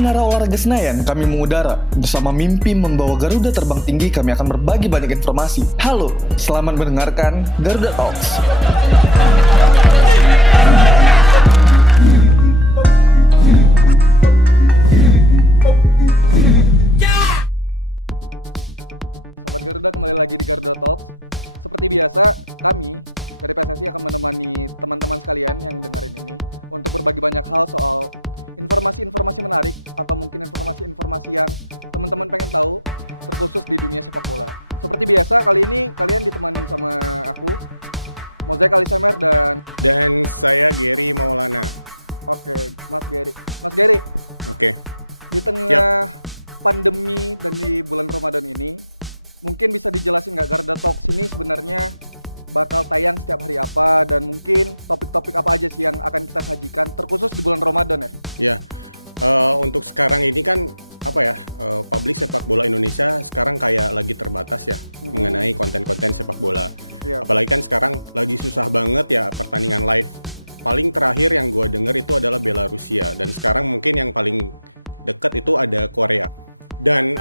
Menara Olahraga Senayan, kami mengudara. Bersama mimpi membawa Garuda terbang tinggi, kami akan berbagi banyak informasi. Halo, selamat mendengarkan Garuda Talks. Sobat Garuda, kembali lagi di Garuda Talks. Seperti biasa, kami dari PSSI akan menemani teman-teman sekalian yang dengerin ini untuk berbagi banyak hal soal informasi-informasi menarik atau mungkin informasi-informasi yang teman-teman pengen tahu terkhusus di dunia sepak bola. Seperti biasa, kali ini kalian ditemanin sama aku, Mozaik Alisamer dan saya Gary Maulana. Oke, Mas Gary. Oke. Di tengah pandemi dan di bulan Ramadan ini, mungkin bisa dijelasin nggak Garuda Talks ini sebenarnya bakal tayang setiap hari apa, dan mungkin topik-topik apa aja sih yang akan kita sajikan terkhusus di bulan Ramadan ya? Ya, untuk sekarang ini kan publik sepak bola Indonesia sekarang kayak lagi terbatas ya mengenai konten-konten sepak bola. Apalagi kan sekarang lagi susah banget ya pertandingan live. Paling terakhir yang gue denger itu adalah Belarusia, dan sekarang mungkin yang paling dekat itu ada Korea. Dan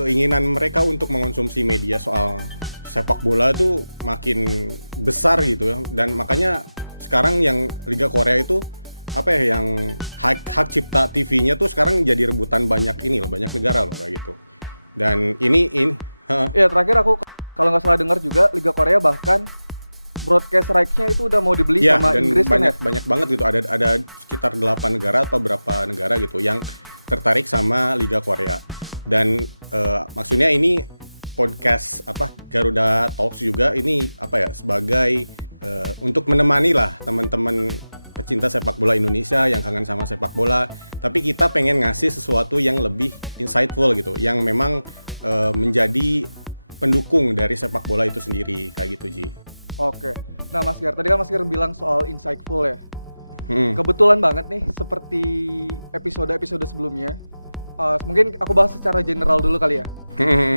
keinginan mereka untuk mengonsumsi media soal sepak bola itu makin besar gitu ya. Dan makanya sekarang yang Liga Korea itu yang hak cipta TV-nya tuh sekarang jadi rebutan banyak negara loh kayak gitu. Dan ini ya, terakhir aku kalau nggak salah dengar juga Liga Korea bahkan broadcast rights-nya itu udah mau dibeli sama Inggris kan ya? Banyak banget gitu, ada sekitar 8 negara atau berapa negara gitu yang tertarik sama Liga Korea. Dan maksudnya ini podcast Garuda Talks juga ini sebagai untuk menemani lah teman-teman pecinta sepak bola Indonesia yang kangen sama sepak bola, tapi kita pengen ngasih sesuatu yang lebih insightful gitu, yang memang menjadi pendukung dari sepak bola itu sendiri kayak gitu, Ji. Oke. Nah, Mas Gar, tadi kan Mas Gar bilang soal insightful ya. Kebetulan banget nih, seperti episode sebelumnya. Mungkin aku bahas secara general dulu kali ya.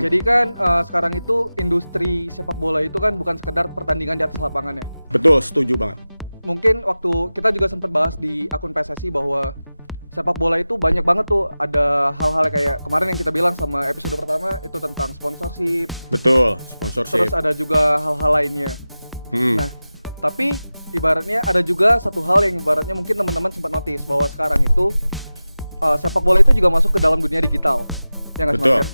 Jadi kan sekarang itu industri sepak bola itu kan bukan sekedar pertandingan di atas lapangan ya. Betul, setuju banget. Mungkin waktu kita juga sempat bahas di akun PSSI bahwa sepak bola itu banyak banget tuh ada hal-hal kayak kemarin yang kita bilang sama episode pertama itu tentang sponsorship. Betul, sponsorship. Terus ada juga hal-hal lainnya. Nah, tapi ibaratnya ada juga satu hal yang ibaratnya mungkin teman-teman sempat notice bahwa sekarang itu sepak bola itu juga masuk ke dalam dunia digital, ya nggak sih?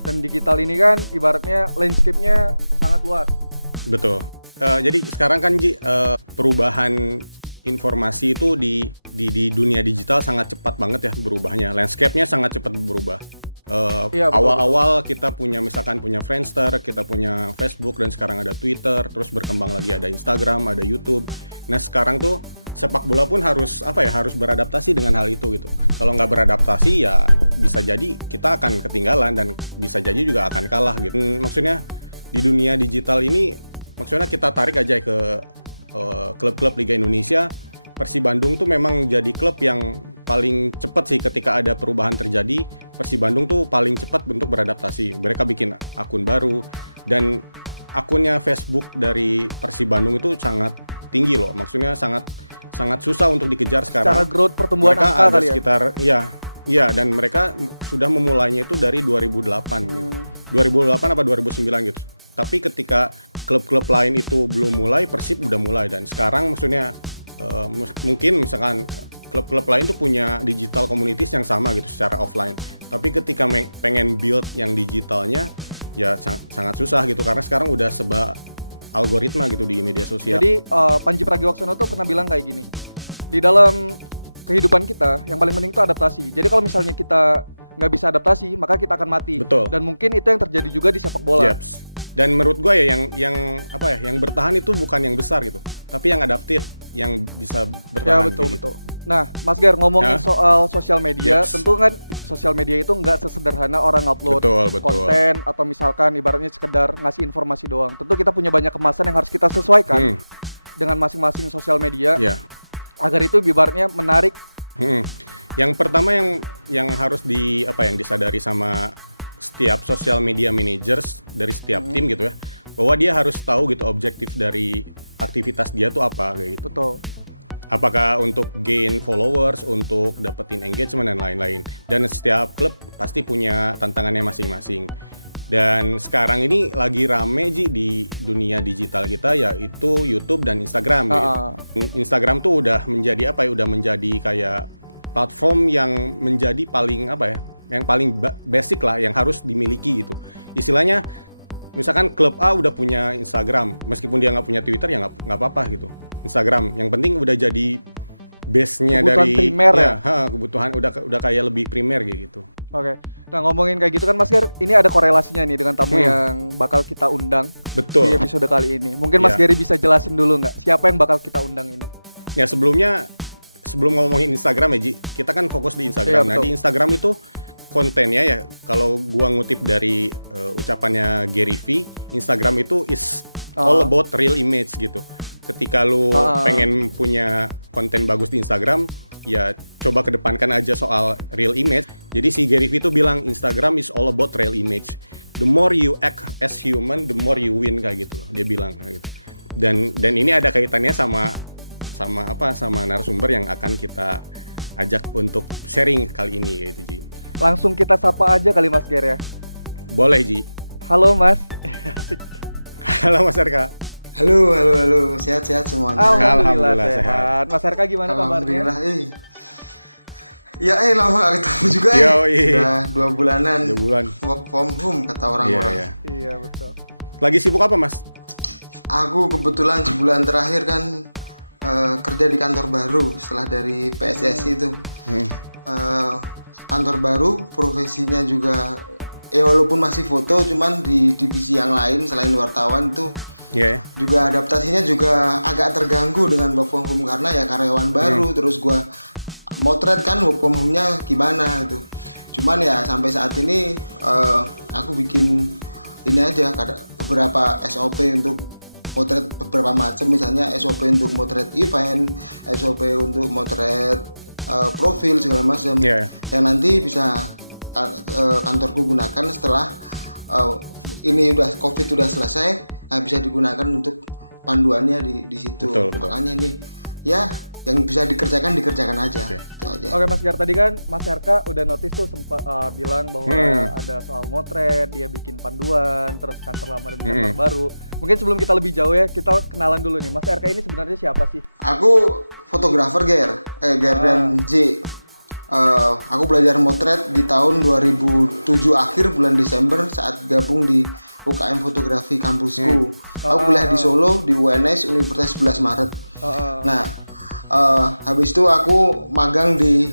Dan digital ini kan ibaratnya landscape-nya sangat luas. Betul. Jadi sekarang kan perubahan informasi itu di dunia digital sangat cepat banget ya berubahnya. Landscape-nya sangat cepat berubah. Awal-awal kita punya Friendster, kita punya Facebook, dan sekarang ada Twitter, terus berkembang lagi ada Instagram, ada YouTube. Nah sekarang tuh sepak bola pun harus beradaptasi dengan hal itu gitu. Kalau nggak beradaptasi ya bisa jadi kita akan ketinggalan dan bisa jadi juga akan kalah gitu. Maksudnya di dunia digital ini, maksudnya kita tarik aja ke klub-klub Liga Indonesia. Persib Bandung tuh memang jadi klub yang paling cepat sih ketika ada perubahan terjadi. Persib Bandung tuh paling cepat untuk beradaptasi. Mereka bikin akun baru, dan akunnya Facebook dari Persib Bandung itu sangat tinggi loh. Maksudnya sangat susah untuk dikejar sekarang. Cara growth pertumbuhan mereka angka ada kali sekitar ya, dan mereka sudah memulainya itu dari 2008 gitu. 2008 apa 2009 gitu. Tapi ketika klub-klub lain itu belum mulai, Persib udah mulai. Dan sekarang maksudnya mungkin misalkan klub-klub lain tuh punya digital communities yang sama gitu secara offline. Tapi ketika pengen build yang digitalnya ya sangat susah gitu, karena sekarang udah algoritma gitu di media sosial. Jadi Panji Pragiwaksono tuh pernah bilang kayak gini, di dalam kehidupan kita yang paling penting itu adaptasi. Jadi kalau misalnya kita nggak bisa adaptasi, maka kita akan mati. Betul. Dan mungkin itu yang terjadi juga di sepak bola. Yeps. Dan menurut gue ya yang bertahan itu bukan yang besar gitu, tapi yang adaptif, yang bisa bertahan. Ya betul. Nah, Mas Gar, ngomongin soal sosial media, Yeps. tentu kan sosial media itu nggak sesederhana orang upload konten atau misalkan ibaratnya sekedar ngasih informasi doang. Tentu kita punya banyak kemasan yang harus kita sesuaikan dengan masing-masing sosial media agar itu ibaratnya menarik. Yang pertama yang harus disadari sama setiap social media managers dari setiap tim gitu ya, bahwa dia harus tahu gitu objektif dari aktivitas dia tuh apa kayak gitu. Betul. Apakah untuk gain followers, untuk dapetin engagement dan lain-lain. Dan setiap klub pasti punya tantangannya masing-masing. Dan sekarang ini lagi rame Ji di dunia digital kita, yaitu YouTube dan Instagram. Gitu. Instagram tuh udah menjadi apa ya? Udah menjadi kayak platform yang menjadi paling apa ya? Yang paling basic lah, yang harus dimiliki gitu. Istilahnya, misalkan klub A udah punya Instagram, meskipun dia nggak punya Twitter ya nggak apa-apa gitu. Instagram, yang penting udah jadi base-nya kebutuhan dari primer ya. Kebutuhan udah kayak lebih primer gitu. Oke. Nah, ngomongin kayak gitu kan Mas Ger, ini ada korelasinya nih dengan tamu yang bakal kita undang Betul. di episode kali ini. Mungkin Mas Gary bisa jelasin dulu nggak siapa yang bakal kita undang ini? Ya sebelum ngomongin Instagram ya Ji, kita kan fokus di Instagram. Nah di Instagram itu kontennya ya, kalau gua ngutip dari ucapannya Gary V, Instagram itu is all about real image gitu. Ketika lu pengen punya konten bagus di Instagram, ya coba kedepankan aja soal real image. Jadi si Gary V itu bilang Instagram is all about real image. The more you act as human, the more you win, kayak gitu loh. Dia bilang kayak gitu. Dan ini ada kaitannya sama narasumber yang akan kita ajak untuk sharing kali ini gitu Ji. Langsung kita sapa aja kali Mas Ger ya. Boleh Ji. Halo Mas. Halo Mas RK. Halo, sehat-sehat semuanya. Alhamdulillah sehat. Mas RK gimana kabarnya? Alhamdulillah, lama gak ketemu juga Sudah 2 bulanan. 2 bulan. Work from home kata orang-orang. Iya betul. Lagi sibuk apa Mas? Aku kebetulan sebulan terakhir kan kerja di kantor baru setelah dari PSSI itu. Kantor baru, profesinya juga walaupun masih foto, cuman di divisi yang lain selain wartawan itu. Juga adaptasinya juga agak terganggu dengan work from home karena ya karyawan baru, terus gua motret kan work from home-nya gimana gitu. Cuman ya sampai saat ini aku bikin ini aja beberapa SOP untuk motret beberapa macam, misalnya SOP untuk motret event, SOP untuk motret profil segala macam yang nanti bisa kantorku gunakan setelah ini COVID udah selesai. Bisa digunakan untuk panduannya di situ. Betul. Makanya nih ya yang bisa dikerjakan aja. Itu aja. Oke Mas Ger, tadi kan Mas RK udah notice tuh sempat bilang bahwa ada soal motret, dia bikin panduan, terus kantor lama dan kantor baru. Mungkin sebelum kita lebih jauh ya, kita kenalan dulu nih. Mas RK ini sebenarnya siapa sih? Aku fotografer Ger dan J. Aku belajar motret di tahun 2007 akhir bulan Desember saat gabung di UKM Fotografi kampusku. Aku kuliah di Solo di UNS Universitas 11 Maret. Nah, habis itu aku magang di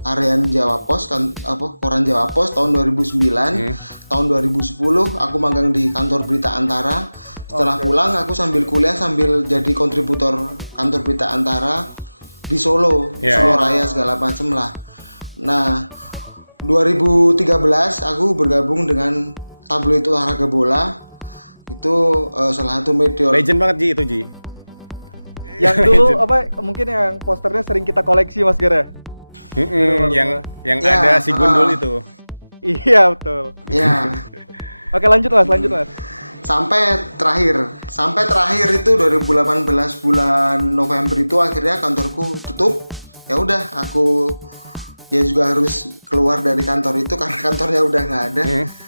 Harian Jawa Pos Koran Jawa Pos tahun 2009. Tahun 2010 aku magang di kantor Berita Antara. Setelah pulang aku sambil kuliah sambil jadi kontributor kantor Berita Antara di Solo, Solo Raya segala macem lah. Nah, 2013 aku bergabung dengan tabloid olahraga bola. Itu salah satu media legend banget Ji itu Ji. Yang dulu mungkin yang posternya sering kita koleksi Mas Ger ya? yang ada si Gundul itu. Iya betul. Iya. Oke lanjut mas. Sampai terakhir itu 2018 bulan November itu akhirnya kantorku tutup. Ya udah aku ya juga harus keluar dari kantor itu karena kantornya udah nggak ada.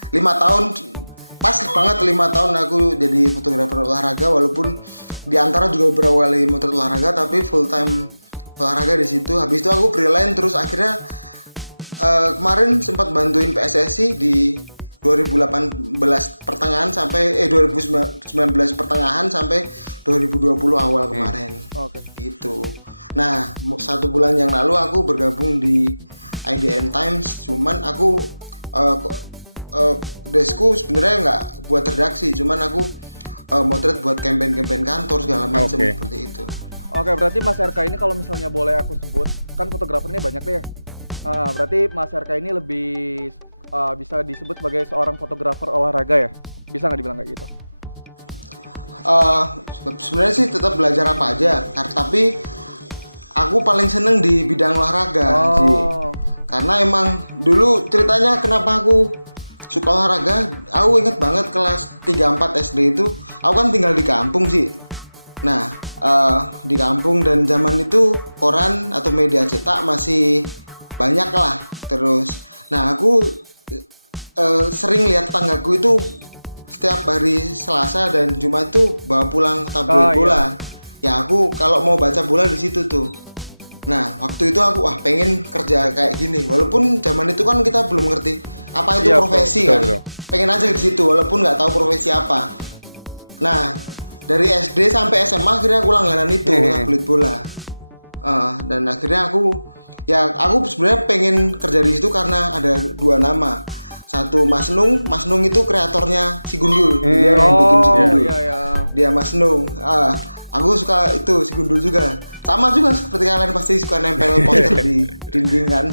5 tahun pas banget 5 tahun aku jadi fotografer olahraga, walaupun di antara juga beberapa kali motret olahraga tapi full time olahraga di situ. Habis itu aku freelance terus akhirnya kemarin sempat bantuin PSSI di 2018 pertengahan sampai 2019 pertengahan sampai 2020 awal kemarin. Gitu. Nah, 1 bulan yang lalu aku bergabung di IDN Times, cuman aku desku sebenarnya nggak buat redaksi, cuman aku motret buat campaign kantor segala macam seperti itu. Oke, berarti Mas RK ini kalau misalnya boleh aku sebut, kan fotografernya banyak deh. Berarti Mas RK ini lebih bisa disebut sebagai seorang fotografer olahraga ya? Bisa nggak dibilang kayak gitu? Sebenarnya sih tetap belajar apa aja, tapi aku paling seneng di bidang olahraga. Karena emang dulu ceritanya kenapa aku suka olahraga, aku inget banget kelas 3-4 SD itu, aku kan tinggal di kampung sih. Nah, di kampung, dan zaman itu koran atau media cetak masih banyak lah. Terus nah aku sering lihat tetanggaku itu setiap hari Selasa dan Jumat tuh bawa pulang tabloid bola. Ya aku kalau mau baca bola di situ tuh. Nah waktu itu aku pengen kerja kayak gini, walaupun zaman itu kan kita belum ngerti apa itu profesi kan. Pengen aja di situ walaupun nggak tahu profesi apa. Nah dari SD sampai SMA akhirnya aku langganan itu tabloid bola. Dan akhirnya aku sebenarnya pengen kerja di situ karena ada dua nama. Satu Mas Nung itu kreatornya Si Gundul. Dia yang bikin Si Gundul. Dia Mas Nung. Aku suka itu Si Gundul juga. Sama juga seperti kalian pasti suka nempel poster di dinding kan.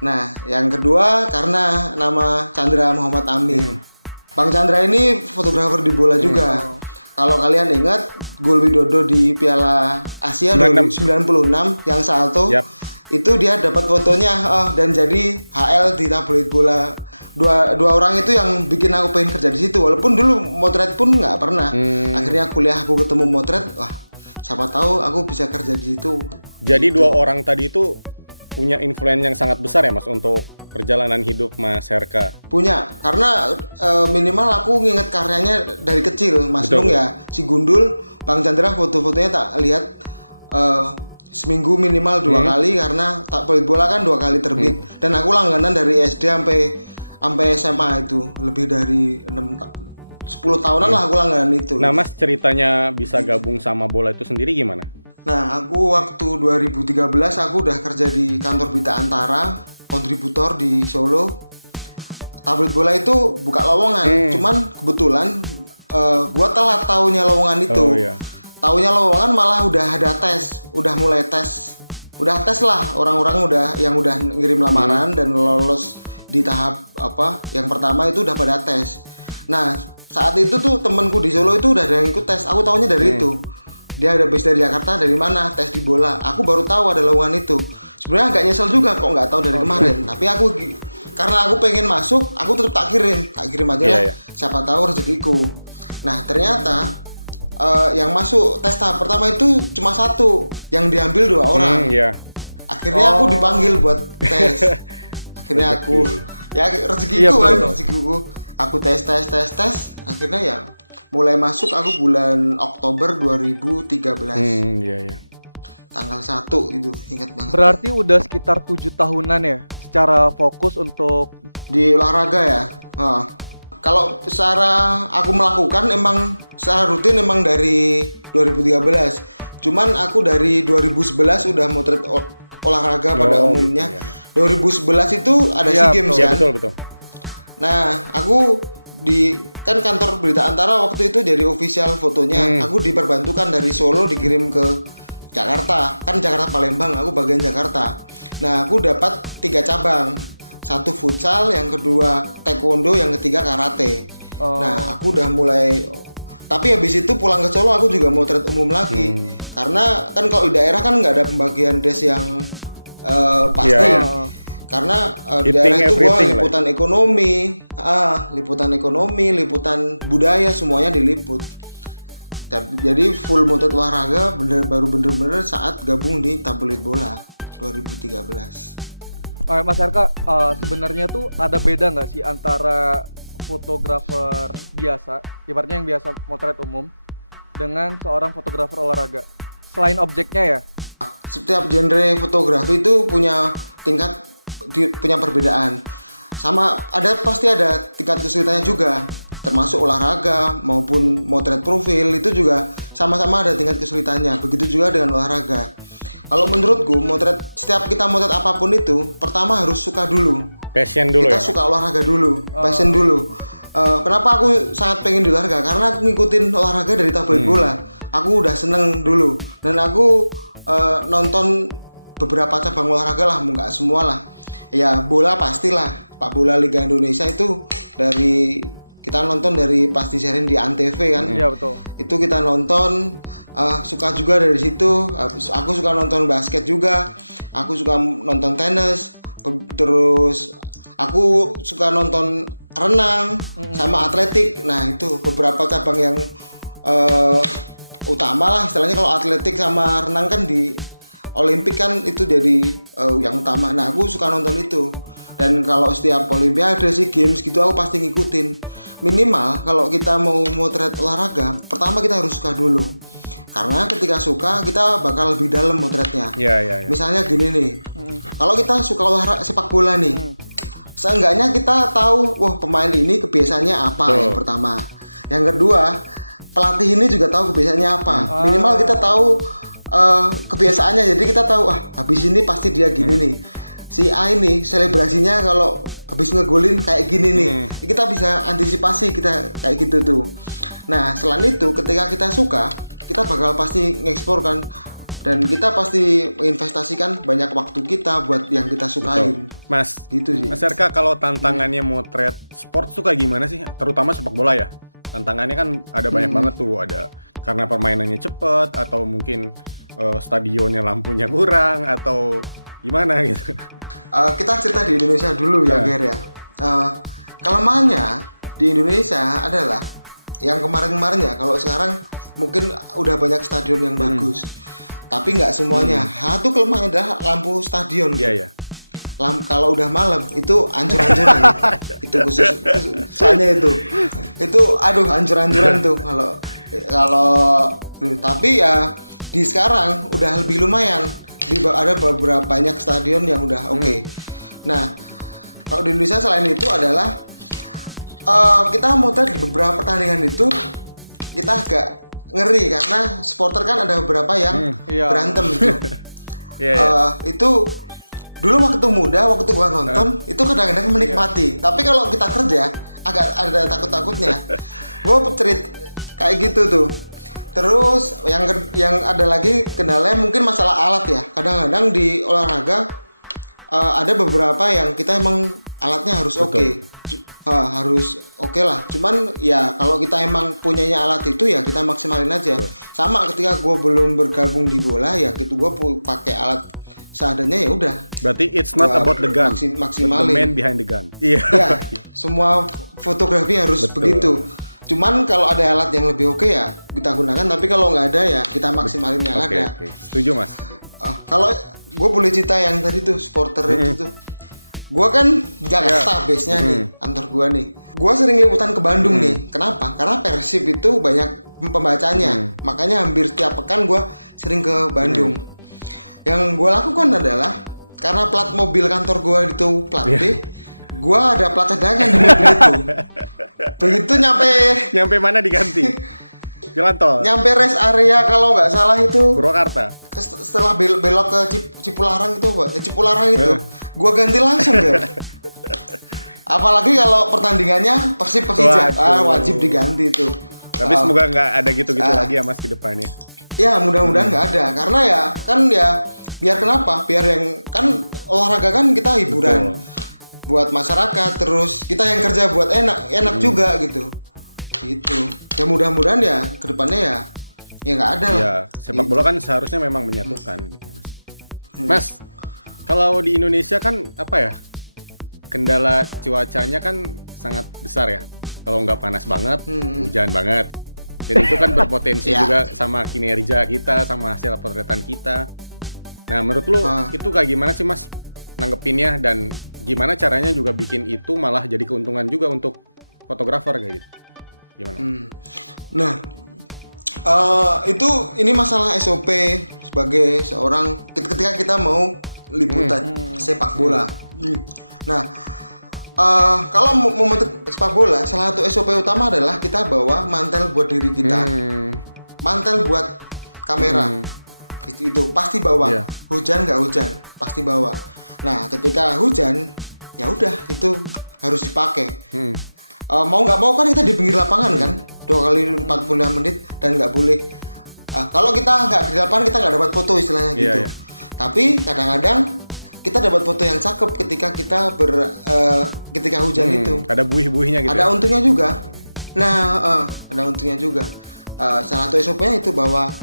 Nah, yang kedua karena nama Chandra Muhammad Amin. Bang Chandra ini fotografer di bola juga. Kalau kalian ingat gol Widodo di Piala Asia 96 yang salto, itu dia dapat fotonya dan jadi HL di tabloid bola. Dua orang itu yang bikin aku pengen kerja di situ, walaupun dulu motret pun nggak pernah. Akhirnya kuliah aku ketemu motret, siapa tahu aku bisa kerja di situ. Jadi dua orang tadi itu punya influence yang sangat besar ya Mas untuk perjalanan hidup Mas Herka. Punya, karena minimal aku nginget karyanya dari kecil. Mas Nung ya, Si Gundul, Bang Chandra foto-fotonya tak lihat seminggu minimal 2 kali, karena tabloid bola kan 2 kali terbit. Dan aku langganan dari SD sampai SMA itu lebih dari 10 tahunan lah aku langganan itu. Nah Mas, ceritanya bisa gabung sama bola itu sendiri gimana? Nah aku waktu 2013 aku udah kerja di kantor berita Antara, kontributor di Solo. Tabloid bola itu buka lowongan, cuman kebetulan gua telat taunya lowongan itu. Taunya lowongan malah udah ada tes, udah mulai tes. Udah tes lah, orang-orang udah ngirim lamaran dan lolos di tahap yang pertama itu udah pada tes. Nah saat itu tuh temenku di Solo itu udah ada yang ikut tes. Aku taunya dari itu. Dia ada base dari Jakarta, dari mana tes di bola. Aku baru tahu ada lowongan itu. Sebenarnya agak nyesel juga kok nggak tahu dari kemarin. Tapi karena aku pengen masuk, aku tetap tak kirim aja lah. Siapa tahu rezekiku. Nah ternyata yang masuk tes tahap pertama itu cuma 1, yang diambil 2 orang. Akhirnya aku dipanggil buat tes. Akhirnya aku rezekiku. Aku tes. Akhirnya ya mulai masuk aku bulan Oktober 2013. Tanggal 1 itu ingat banget. Berarti udah sekitar 7 tahunan ya secara fokus untuk di olahraga ya. Kalau secara aku melakukan emang secara rutin emang dari 2013. Cuman aku dari 2011 udah motret olahraga pada umumnya. 2011 itu ada SEA Games kan? Betul. Nah, aku di kantor berita Antara waktu itu jadi official fotonya. Aku diperbantukan dari Solo dikirim ke Jakarta. Kan Jakarta Palembang, aku bagian Jakarta. Nah, aku dapat 3 cabang. 1 futsal, yang kedua taekwondo, yang ketiga karate. Nah, aku udah mulai. Tapi habis itu pulang ke Solo aku juga motret umum lagi. Karena kan kalau di daerah kan nggak ada pembagian des yang pasti. Karena di daerah itu gua liputan ekonomi, liputan budaya, semuanya diliput. Jadi full motret olahraga baru bener-bener saat gabung di tabloid bola 2013. Mas Herka, sebenarnya tuh ada beda nggak sih antara fotografer biasa, ibaratnya yang biasa motret umum, dengan seorang fotografer olahraga? Selain objeknya ya? Setiap genre fotografi itu punya perbedaan. Pasti ada tingkat kesulitannya juga. Termasuk olahraga maupun motret profil itu juga sama-sama ada tingkat kesulitannya. Begitu juga dengan olahraga. Kalau menurutku setiap kita motret apapun itu, pertama harus suka dulu. Passion dulu. Kita suka olahraga dulu, passion dulu. Kenapa aku sangat pengen di olahraga? Karena aku ngikutin olahraga dari tabloid bola. Aku udah seneng dulu dan aku nonton beberapa cabang olahraga lah, nggak semua lah. Ya bola pastilah, Pak Bola Liga Indonesia itu kita nonton dari pas disiarin di Antv kan. Iya betul. Itu kita nonton, suka juga dari situ. Aku suka nonton basket juga. Aku suka nonton tenis. Terus aku suka nonton renang sama atletik. Nah itu beberapa cabang yang utama lah istilahnya. Kalau atletik sama renang kan di Olimpik kan itu jadi yang utama. Nah aku suka nonton itu. Dan kalau setiap Olimpiade sih games gitu aku pasti ngikutin. Minimal kalau kita mau motret olahraga, pertama kita harus suka dulu. Karena ketika suka kita bakal lebih dalam motretnya. Iya. Misalnya gini nih, kalau kita suka olahraga sepak bola nih, seenggaknya kita tahu, wah pemain ini kebiasaannya apa. Yang pertama. Yang kedua, pelatih ini juga tahu kebiasaannya apa. Minimal kita tahu kebiasaannya. Jadi kita tahu, habis ini pasti dia gini nih. Si A ini selebrasinya kalau habis ngegolin kayak gini nih. Kita bisa antisipasi kita kayak gitu tuh. Nah, selain itu ketika kita suka, kita bakal pasti ngeksplor kan. Dan kita pasti menginvestasikan banyak waktu kita buat yang kita sukain. Betul. Mas, gitu sih. Mas RK, kalau tantangannya motret sport tuh kayak gimana sih? Terutama sepak bola ya. Tantangannya kan ada banyak banget tuh. Ada karena permainannya cepet, atau mungkin stadionnya lampunya kurang, atau gimana gitu. Kita cerita di Indonesia dulu ya, Ger ya. Kelemahannya di Indonesia adalah yang kemarin-kemarin ya. Kalau sekarang mungkin udah banyak stadion yang bagus, tapi nggak semuanya. Satu kelemahannya adalah lampu stadion. Iya. Kalau udah malam itu hancur-hancuran. Itu khusus soalnya itu aduh hancur-hancuran tuh kalau tapi ya di sekarang udah lebih lumayan. Ada beberapa banyak stadion yang udah oke. Nah, kalau di Indonesia selain itu adalah kita motret di beberapa pertandingan itu kita agak ngeri karena supporter kan ada beberapa yang berantem gitu. Itu dulu waktu muda, waktu gua nonton itu kadang-kadang menikmati. Tapi kalau kita kerja agak ada takut-takutnya. Gua cerit kayak gitu tuh. Terus yang ada lagi kendalanya mungkin masalah alat ya. Kadang-kadang di olahraga ada beberapa yang kita emang alatnya harus oke. Harus oke lah. Cuman ya kalau kita emang punyanya alat itu ya kita maksimalin aja. Sama ketika gue belum bergabung di bola ya gitu, gue pakai alat seadanya ya udah. Berarti it's not about the gun, maksimalin. but the man behind the gun. Iya. Ya, semua fotografi harus begitu. Cuman kalau ada alat yang lebih oke ya kita gunakan, tapi kalau nggak ada ya kita maksimalin yang ada. Oke. Setuju Mas. Kalau gue boleh cerita yang tadi tuh supporter itu tuh, gue kan Jakarta base-nya nih, kantor gue nih. Gue sering liputan ke Bandung nih. Kenapa? Karena Persib itu banyak pembacanya, makanya hampir setiap pekan gue sering ke Bandung. Yang gue lakukan adalah karena plat mobil kantor gue itu plat B. Gua ada plat cadangan di mobil itu. Begitu nyampe mana diganti? Jalan tol. Nyampe rest area kalau nggak salah itu Purwakarta. Setelah belok ke Cipularang itu, Pak. Cipularang itu. Gua ganti langsung deh. Apalagi kalau pertandingannya Persija, wajib diganti itu. Tapi semoga nggak ada gitu-gitu lagi ya Mas ke depannya. Ya mudah-mudahan nggak ada, karena ya kan ya biar kenapa? Biar yang kan olahraga kan kita hiburan. Betul. Buat masyarakat, terus kita yang kerja buat enak juga gitu ya. Mudah-mudahan ya kedepannya ya nggak ada lah. Ya, sepak bola kan seharusnya memang menyatukan gitu Mas. Kalau di Indonesia kan apa ya, kendala cuacanya kan sangat besar ya. Kalau nggak panas banget, hujan banget, dan itu kan berpotensi juga sama kinerja kita, sama hasil potretan kita. Nah menurut lu itu kayak gimana sih Mas nanggepinnya, dan gimana caranya juga bikin itu malah jadi keuntungan juga untuk fotografer kayak gitu? Gimana? Nah, ini masalah SOP sebagai seorang ketika kita mau liputan sepak bola. Nah, kalau mau sepak bola, salah satu SOP utama adalah kita bawa mantel buat diri kita, mantel buat kamera. Itu pasti bawa. Hujan nggak hujan, pasti bawa. Nah, ketika hujan, ya udah itu harus dipakai. Mau nggak mau kan kita di pinggir lapangan kan, 2 kali 45 menit dan nggak boleh. Kalau kita nggak di lapangan kita nggak dapat foto istilahnya gitu. Tapi kadang-kadang kita dapat foto yang cakep ketika kita ketika hujan itu. Ada buih-buihnya gitu. Ada untungnya juga. Nah, ada untungnya juga. Salah satu SOP-nya itu bawa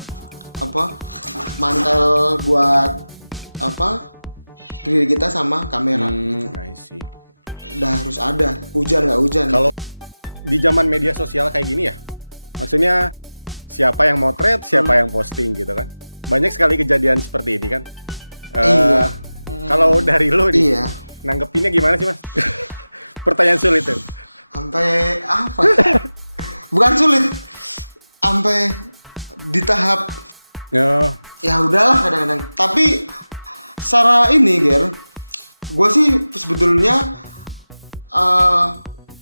mantel buat diri kita sama kamera. I see. Udah harus ada, hujan nggak hujan. Kalau di zaman media sosial kayak gini ya, maksudnya siapa yang motret, siapa yang posting gitu kan. Banyak sekali kejadian seperti ini kan. Iya. Kalau dari lo nih, Iya. nanggepinnya gimana sih Mas? Pertanyaan sulit tuh. Sampai apa? Bukan sulit. Sampai di tahap Oh, ya udahlah kadang-kadang. Tapi secara ini, Ger, gue sih sebetulnya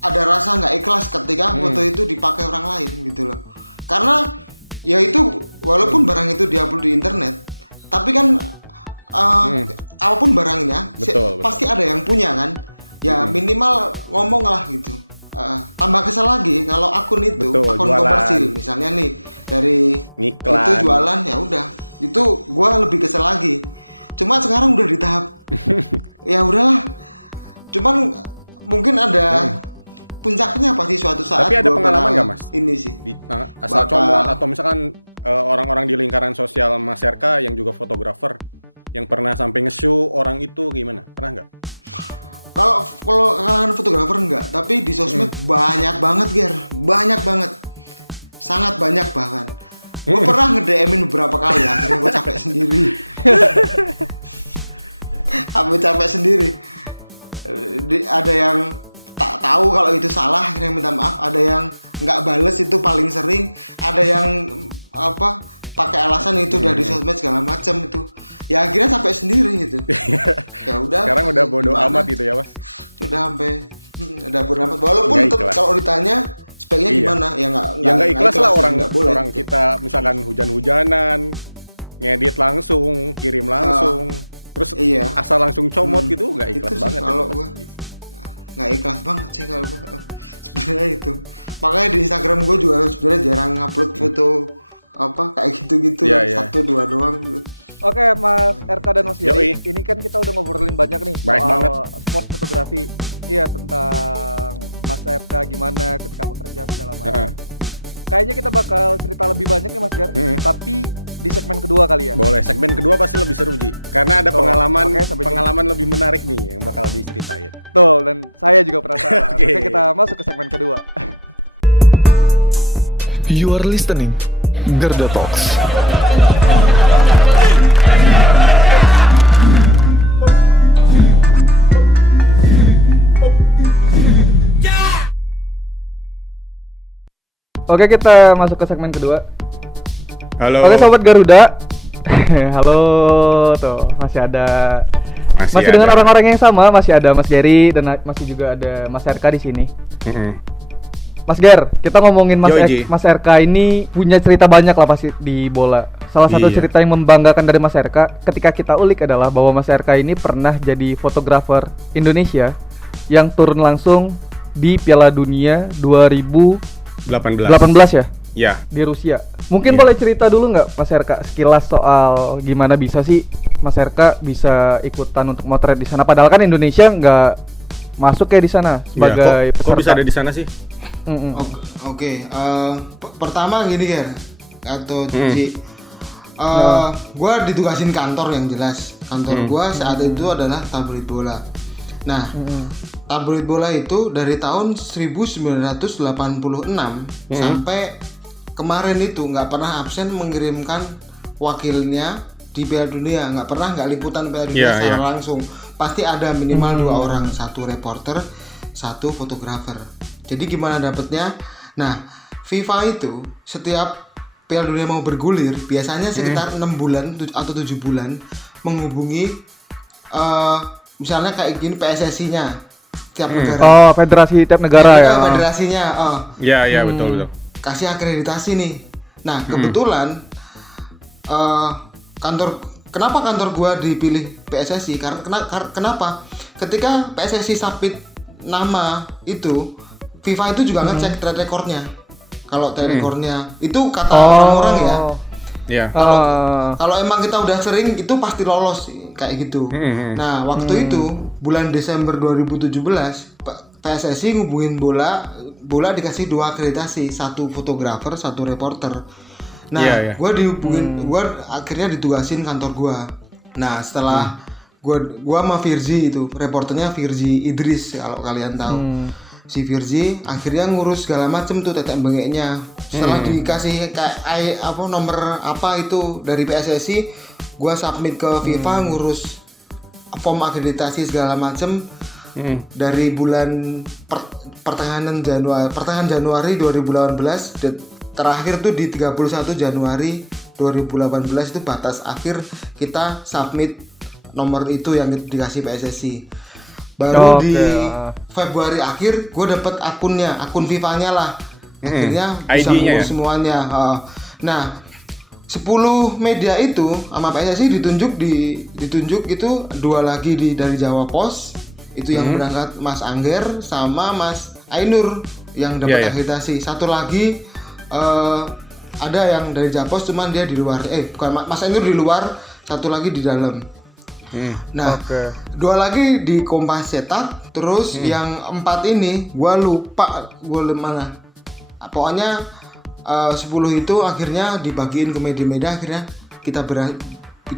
ada rasa nggak ikhlas ketika foto itu dipakai orang lain gitu loh. Karena ya itu walaupun barang itu diupload di internet, tapi kan apapun barangnya Betul. pasti ada yang punya kan. Ya minimal ngomong lah gitu. Tambah kesel lagi kalau akun itu Betul, akun jualan. komersil misalnya nih dari Ngiklan. itu jualan, ya udah itu gua lebih kesel lagi. Cuma sekarang udah di tahap ya udahlah, cuman mungkin ada puncaknya pasti suatu saat. Tapi ada gua pengalaman bakal nggak, Mas? Ini sih asal Bakal- comot atau misalkan orang-orang di lingkaran sosial Mas Erka yang juga fotografer yang pernah sampai nge-show orang itu gimana? Pernah nggak? kalau kalangan fotografer enggak, tapi di sosmed banyak banget, Ger, banyak banget, sangat banyak bahkan. Gue pernah nge-DM-in beberapa kali, akhirnya gue capek sendiri. Sampai capek sendiri. Ada yang tak tahu kalau itu salah, akhirnya minta maaf. Ada yang nggak bales, itu paling sering. Ada yang pakai alasan itu udah di sosmed segala macam itu. Ya akhirnya capek sendiri gitu. Ya udah. Sekarang udah bodo gimana? amat gitu ya, Mas. Udah sampai udah bodo amat. Walaupun Nggak tetap ikhlas. kalau ditanya speknya Iya. gimana, ya Nggak ikhlas lah ya, orang nggak boleh. orang kita misalkan hujan-hujanan ngedit langsung, kirim langsung, terus iya. asal langsung comot gitu nggak ikhlas Itu sih banget. kalau itu gua. pasti. Nggak ikhlas banget sih kalau gua. Sebenarnya itu. Makanya di Instagram gue juga sebenarnya jarang upload foto kayak gitu-gitu Iya, kan. iya. 1 2 doang gitu. Oke, Mas RK dan Mas Gary, Yoi. ini kan kita udah ngobrolin banyak nih Baik soal banget. sport fotografi. Iya, tentang Mas RK gimana ketika bekerja segala macam. Heeh. Kayaknya kita bakal cerita lebih banyak nih Mas Gar, tapi di segmen kedua kali ya. Boleh, segmen kedua pasti lebih seru Ji. Karena ada Betul. pengalaman Oke, sampai pengalaman lebih menarik nih yang bakal diceritain. Betul, dan saya juga penasaran. Oke. Oke, kita masuk ke segmen kedua. You are listening Garda Talks. Oke, kita masuk ke segmen kedua. Halo. Oke, sobat Garuda. Halo, tuh masih ada. Masih dengan orang-orang yang sama, masih ada Mas Gary dan masih juga ada Mas RK di sini. Mm-mm. Mas Ger, kita ngomongin Yoji. Mas RK ini punya cerita banyak lah pasti di bola. Salah satu Iya. cerita yang membanggakan dari Mas RK ketika kita ulik adalah bahwa Mas RK ini pernah jadi fotografer Indonesia yang turun langsung di Piala Dunia 2018 18. ya Ya. di Rusia. Mungkin Iya. boleh cerita dulu nggak Mas RK sekilas soal gimana bisa sih Mas RK bisa ikutan untuk motret di sana, padahal kan Indonesia nggak masuk ya di sana sebagai Iya, kok peserta. bisa ada di sana sih? Mm-mm. Oke, pertama gini Ger atau Ci, gue ditugasin kantor yang jelas. Kantor gue saat itu adalah tabloid bola. Nah, tabloid bola itu dari tahun 1986 sampai kemarin itu nggak pernah absen mengirimkan wakilnya di Piala Dunia, nggak pernah nggak liputan Piala Dunia Iya, secara iya. langsung. Pasti ada minimal 2 orang, 1 reporter, 1 fotografer. Jadi gimana dapetnya? Nah, FIFA itu setiap Piala Dunia mau bergulir biasanya sekitar 6 bulan atau 7 bulan menghubungi misalnya kayak gini PSSI-nya tiap negara. Oh, federasi tiap negara ya. Federasinya Iya, betul. kasih akreditasi nih. Nah, kebetulan kenapa kantor gua dipilih PSSI? Kenapa? Ketika PSSI submit nama itu, FIFA itu juga ngecek track recordnya. Kalau track recordnya itu kata orang-orang ya. Iya. Kalau emang kita udah sering itu pasti lolos kayak gitu. Nah, waktu itu bulan Desember 2017 PSSI ngubungin bola dikasih 2 akreditasi, 1 fotografer, 1 reporter. Nah, Iya. gua dihubungin, gua akhirnya ditugasin kantor gua. Nah, setelah gua sama Firzi itu, reporternya Firzi Idris kalau kalian tahu. si Virzi akhirnya ngurus segala macem tuh tetek bengeknya. Setelah dikasih kayak nomor apa itu dari PSSI, gua submit ke FIFA ngurus form akreditasi segala macem. Dari bulan pertengahan Januari 2018 terakhir tuh di 31 Januari 2018 itu batas akhir kita submit nomor itu yang dikasih PSSI. Baru di Februari akhir gue dapet akun FIFA-nya lah. Akhirnya bisa ngurus semuanya. Nah, 10 media itu sama PSSI ditunjuk itu 2 lagi dari Jawa Pos. Itu yang berangkat Mas Angger sama Mas Ainur yang dapat akreditasi. Satu lagi ada yang dari Jawa Pos cuman dia di luar. Bukan Mas Ainur di luar, satu lagi di dalam. Nah, 2 lagi di Kompas Cetak, terus yang 4 ini gua lupa mana. Pokoknya 10 itu akhirnya dibagiin ke media-media, akhirnya kita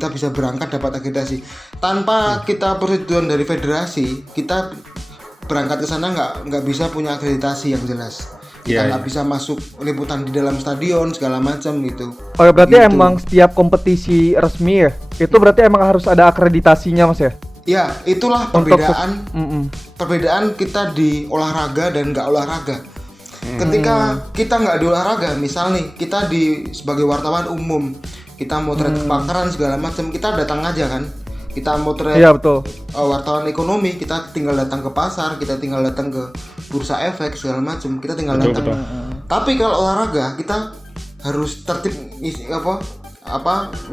bisa berangkat dapat akreditasi. Tanpa kita persetujuan dari federasi, kita berangkat ke sana nggak bisa punya akreditasi yang jelas. Kita nggak bisa masuk liputan di dalam stadion segala macam gitu. Oh ya, berarti emang setiap kompetisi resmi ya, itu berarti emang harus ada akreditasinya Mas ya? Ya, itulah perbedaan kita di olahraga dan nggak olahraga. Ketika kita nggak di olahraga, misal nih kita sebagai wartawan umum, kita motret kebakaran segala macam, kita datang aja kan. Kita motret wartawan ekonomi, kita tinggal datang ke pasar, kita tinggal datang ke bursa efek segala macam, kita tinggal datang. Tapi kalau olahraga kita harus tertib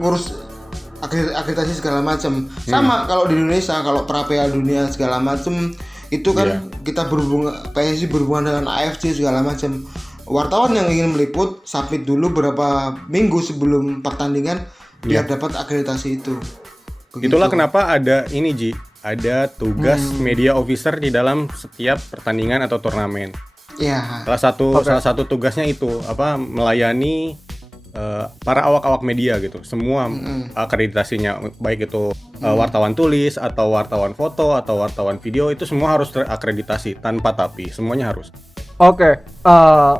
ngurus akreditasi segala macam. Sama kalau di Indonesia, kalau Piala Dunia segala macam itu kan kita PSSI berhubungan dengan AFC segala macam. Wartawan yang ingin meliput submit dulu berapa minggu sebelum pertandingan biar dapat akreditasi itu. Begitu. Itulah kenapa ada ini ada tugas media officer di dalam setiap pertandingan atau turnamen. Iya. Salah satu tugasnya itu melayani para awak-awak media gitu. Semua akreditasinya, baik itu wartawan tulis atau wartawan foto atau wartawan video, itu semua harus terakreditasi tanpa tapi, semuanya harus. Oke,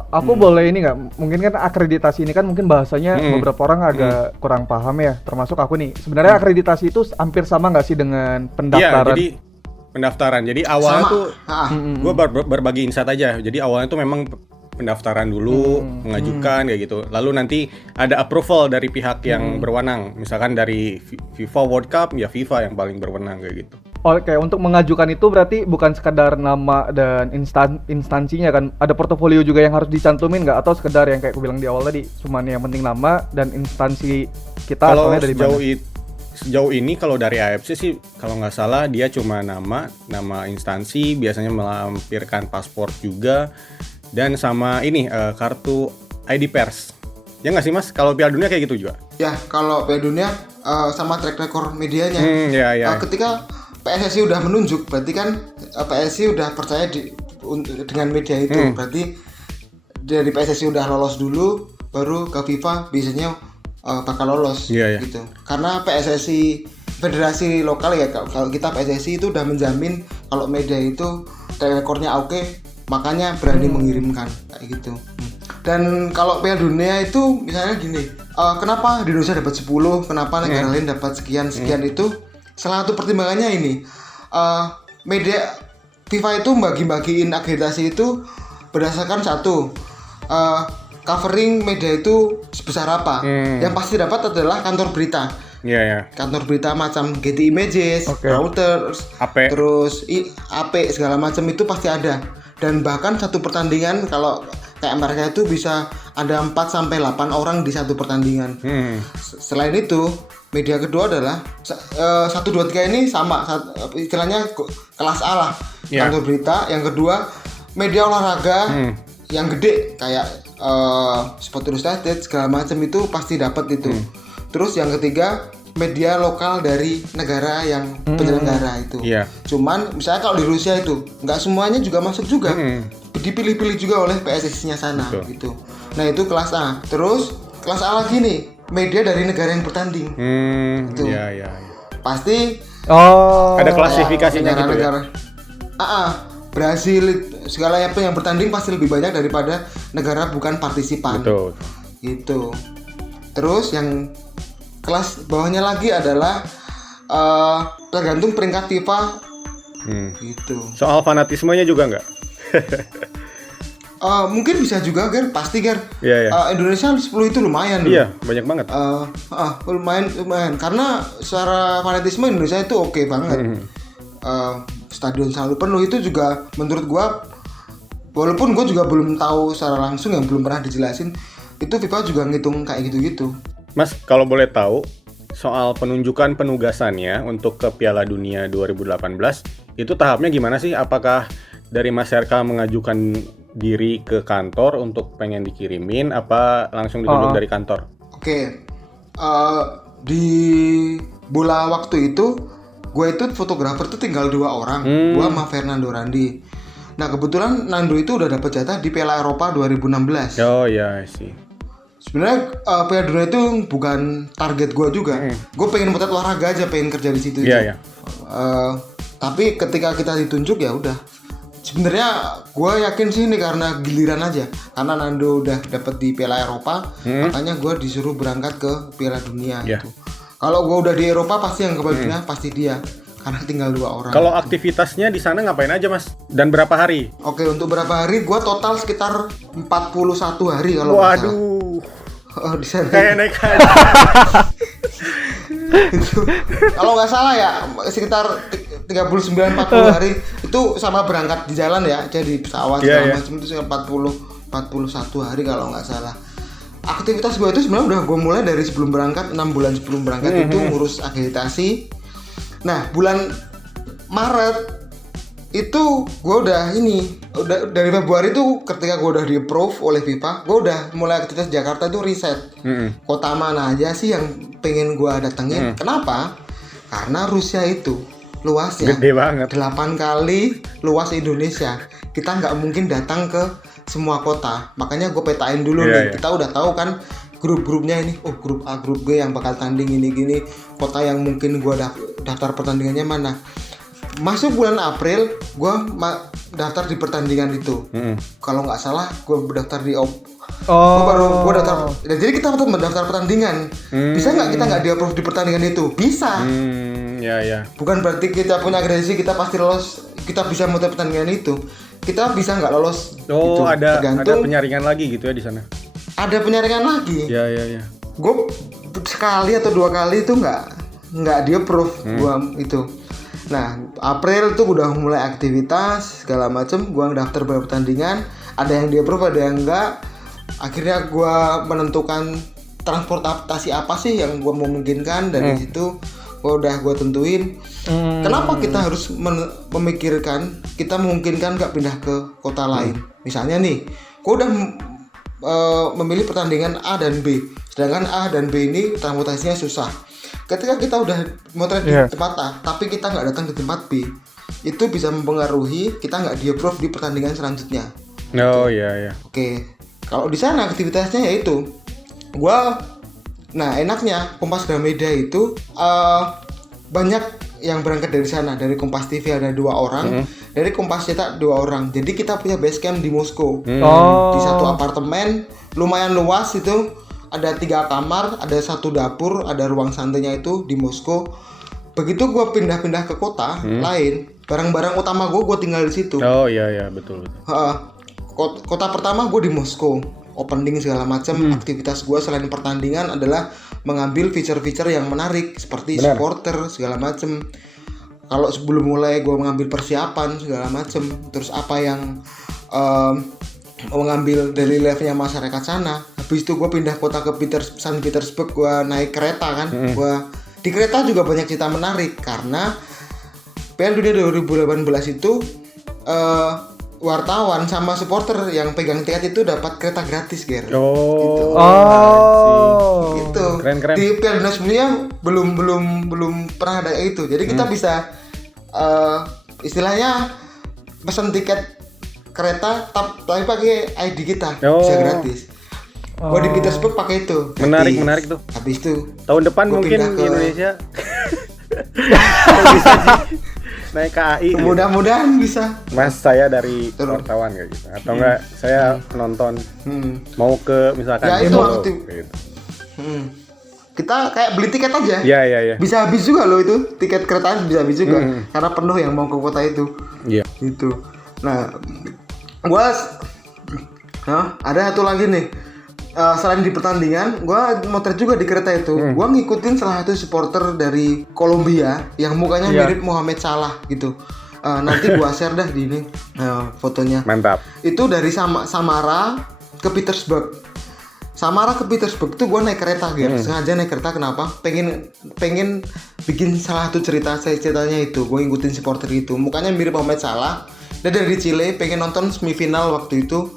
aku boleh ini nggak? Mungkin kan akreditasi ini kan mungkin bahasanya beberapa orang agak kurang paham ya, termasuk aku nih. Sebenarnya akreditasi itu hampir sama nggak sih dengan pendaftaran? Iya, jadi pendaftaran. Jadi awalnya tuh gue berbagi insight aja. Jadi awalnya tuh memang pendaftaran dulu, mengajukan kayak gitu. Lalu nanti ada approval dari pihak yang berwenang. Misalkan dari FIFA World Cup, ya FIFA yang paling berwenang kayak gitu. Oke, untuk mengajukan itu berarti bukan sekedar nama dan instansinya kan? Ada portofolio juga yang harus dicantumin nggak? Atau sekedar yang kayak aku bilang di awal tadi, cuman yang penting nama dan instansi kita asalnya dari mana? Sejauh ini kalau dari AFC sih, kalau nggak salah dia cuma nama instansi, biasanya melampirkan paspor juga, dan sama ini kartu ID pers. Ya nggak sih Mas? Kalau Piala Dunia kayak gitu juga? Ya, kalau Piala Dunia sama track record medianya. Ketika PSSI udah menunjuk, berarti kan PSSI udah percaya dengan media itu. Berarti dari PSSI udah lolos dulu, baru ke FIFA biasanya bakal lolos gitu. Karena PSSI federasi lokal ya, kalau kita PSSI itu udah menjamin kalau media itu track recordnya oke, makanya berani mengirimkan kayak gitu. Dan kalau Piala Dunia itu misalnya gini, kenapa di Indonesia dapat 10, kenapa negara lain dapat sekian itu? Salah satu pertimbangannya ini, media FIFA itu bagi-bagiin akreditasi itu berdasarkan covering media itu sebesar apa. Yang pasti dapat adalah kantor berita. Kantor berita macam Getty Images, Reuters, terus AP segala macam itu pasti ada. Dan bahkan satu pertandingan kalau kayak mereka itu bisa ada 4-8 orang di satu pertandingan. Selain itu, media kedua adalah 1, 2, 3 ini sama, istilahnya kelas A lah, kantor berita. Yang kedua, media olahraga yang gede kayak Sport Illustrated segala macam itu pasti dapat itu. Terus yang ketiga, media lokal dari negara yang penyelenggara itu. Cuman misalnya kalau di Rusia itu nggak semuanya juga masuk juga. Dipilih-pilih juga oleh PSSI-nya sana gitu. Nah, itu kelas A. Terus kelas A lagi nih, media dari negara yang bertanding. Gitu. Pasti ada klasifikasinya gitu ya. Brazil segala yang bertanding pasti lebih banyak daripada negara bukan partisipan. Betul. Gitu. Terus yang kelas bawahnya lagi adalah tergantung peringkat FIFA. Gitu. Soal fanatismenya juga nggak? Mungkin bisa juga Ger, pasti Ger. Iya. Indonesia 10 itu lumayan loh. Iya, banyak banget. Lumayan karena secara fanatisme Indonesia itu oke banget. Stadion selalu penuh itu juga menurut gua, walaupun gua juga belum tahu secara langsung, yang belum pernah dijelasin, itu FIFA juga ngitung kayak gitu-gitu. Mas, kalau boleh tahu soal penunjukan penugasannya untuk ke Piala Dunia 2018 itu tahapnya gimana sih? Apakah dari Mas RK mengajukan diri ke kantor untuk pengen dikirimin, apa langsung ditunjuk dari kantor? Oke. Di bola waktu itu gue itu fotografer tuh tinggal 2 orang, gue sama Fernando Randi. Nah kebetulan Nando itu udah dapet jatah di Piala Eropa 2016. Oh iya sih. Sebenarnya Piala Dunia itu bukan target gue juga. Gue pengen potret olahraga aja, pengen kerja di situ. Iya. Tapi ketika kita ditunjuk ya udah. Sebenarnya gue yakin sih ini karena giliran aja. Karena Nando udah dapet di Piala Eropa, makanya gue disuruh berangkat ke Piala Dunia gitu. Kalau gue udah di Eropa pasti yang ke Piala Dunia pasti dia. Karena tinggal 2 orang. Kalau aktivitasnya di sana ngapain aja Mas? Dan berapa hari? Oke, untuk berapa hari? Gue total sekitar 41 hari kalau nggak salah. Waduh. Di sana. Kayak naik haji. Kalau nggak salah ya sekitar 39-40 hari itu sama berangkat di jalan ya, jadi pesawat segala macam itu sekitar 41 hari kalau nggak salah. Aktivitas gue itu sebenarnya udah gue mulai dari sebelum berangkat, 6 bulan sebelum berangkat itu ngurus akreditasi. Nah bulan Maret itu gue udah dari Februari itu ketika gue udah di approve oleh FIFA, gue udah mulai aktivitas Jakarta itu riset kota mana aja sih yang pengen gue datengin. Kenapa? Karena Rusia itu luasnya gede banget, 8 kali luas Indonesia. Kita nggak mungkin datang ke semua kota, makanya gue petain dulu nih. Kita udah tahu kan grup-grupnya ini, grup A, grup G yang bakal tanding gini-gini, kota yang mungkin gue daftar pertandingannya mana. Masuk bulan April, gue daftar di pertandingan itu. Kalau nggak salah, gue daftar di gue daftar. Dan jadi kita mendaftar pertandingan. Bisa nggak kita nggak di-approve di pertandingan itu? Bisa. Ya. Bukan berarti kita punya akreditasi kita pasti lolos, kita bisa mengikuti pertandingan itu. Kita bisa nggak lolos. Oh, gitu. ada penyaringan lagi gitu ya di sana. Ada penyaringan lagi. Ya. Gue sekali atau 2 kali itu nggak di-approve gue itu. Nah, April tuh udah mulai aktivitas segala macem, gua daftar beberapa pertandingan, ada yang di-approve, ada yang enggak. Akhirnya gua menentukan transportasi apa sih yang gua memungkinkan, dari situ gua tentuin. Kenapa kita harus memikirkan kita memungkinkan nggak pindah ke kota lain? Misalnya nih, gua udah memilih pertandingan A dan B, sedangkan A dan B ini transportasinya susah. Ketika kita udah motret di tempat A, tapi kita nggak datang ke tempat B, itu bisa mempengaruhi kita nggak di-approve di pertandingan selanjutnya. Oh iya. Oke, kalau di sana aktivitasnya yaitu, enaknya Kompas Gramedia itu banyak yang berangkat dari sana. Dari Kompas TV ada 2 orang, dari Kompas Cetak 2 orang. Jadi kita punya base camp di Moskow, di satu apartemen lumayan luas itu. Ada 3 kamar, ada 1 dapur, ada ruang santainya itu di Moskow. Begitu gue pindah-pindah ke kota lain, barang-barang utama gue tinggal di situ. Oh iya betul. Kota pertama gue di Moskow, opening segala macam. Aktivitas gue selain pertandingan adalah mengambil feature-feature yang menarik seperti supporter segala macam. Kalau sebelum mulai gue mengambil persiapan segala macam, terus apa yang mengambil daily life-nya masyarakat sana. Habis itu gue pindah kota ke St. Petersburg, gue naik kereta kan. Di kereta juga banyak cerita menarik karena Piala Dunia 2018 itu wartawan sama supporter yang pegang tiket itu dapat kereta gratis, Ger. Gitu. Gitu. Keren. Di Piala Dunia sebelumnya belum pernah ada itu. Jadi kita bisa istilahnya pesan tiket kereta tapi pakai ID kita, bisa gratis. Gua di Petersburg pakai itu. Menarik tuh. Habis itu tahun depan mungkin di Indonesia. naik KAI. Gitu. Mudah-mudahan bisa. Mas, saya dari Terus. wartawan kayak gitu. Atau enggak saya nonton mau ke misalkan Ya, itu demo, waktu. kayak gitu. Kita kayak beli tiket aja. Iya. Bisa habis juga loh itu. Tiket keretaan bisa habis juga. Karena penuh yang mau ke kota itu. Iya. Gitu. Nah, ada satu lagi nih. Selain di pertandingan, gua motret juga di kereta itu. Gua ngikutin salah satu supporter dari Kolombia yang mukanya mirip Mohamed Salah gitu. Nanti gua share dah di ini fotonya. Mantap. Itu dari Samara ke Petersburg. Samara ke Petersburg tuh gua naik kereta gitu. Sengaja naik kereta kenapa? Pengen bikin salah satu ceritanya itu. Gua ngikutin supporter itu. Mukanya mirip Mohamed Salah. Dia dari Chile, pengen nonton semifinal waktu itu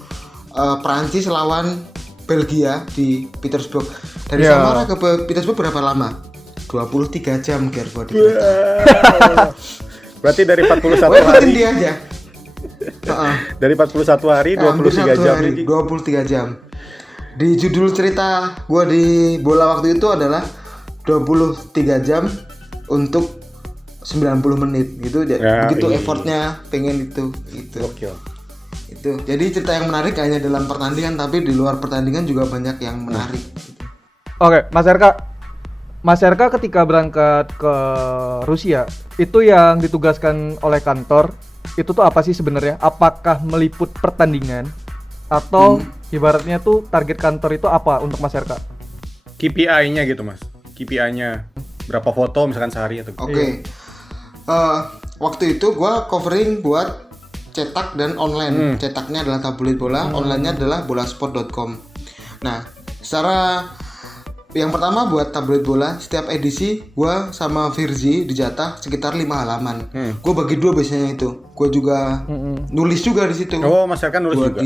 Prancis lawan Belgia di Petersburg. Dari Samara ke Petersburg berapa lama? 23 jam gua di kereta. Berarti dari 41 Gua ikutin hari. dia aja. Dari 41 hari 23 jam ini. 23 jam. Di judul cerita gua di bola waktu itu adalah 23 jam untuk 90 menit gitu. Ya, Begitu iya. effortnya pengen itu gitu. Gokil. Itu. Jadi cerita yang menarik hanya dalam pertandingan, tapi di luar pertandingan juga banyak yang menarik. Oke, Mas RK ketika berangkat ke Rusia, itu yang ditugaskan oleh kantor, itu tuh apa sih sebenarnya? Apakah meliput pertandingan atau ibaratnya tuh target kantor itu apa untuk Mas RK? KPI-nya gitu, Mas. KPI-nya berapa foto misalkan sehari atau Oke. Waktu itu gua covering buat cetak dan online. Cetaknya adalah tabloid bola, online-nya adalah bolasport.com. Nah, secara yang pertama buat tabloid bola, setiap edisi gua sama Virzi dijatah sekitar 5 halaman. Gua bagi 2 biasanya itu. Gua juga nulis juga di situ. Oh, Mas Erkan nulis Gua juga.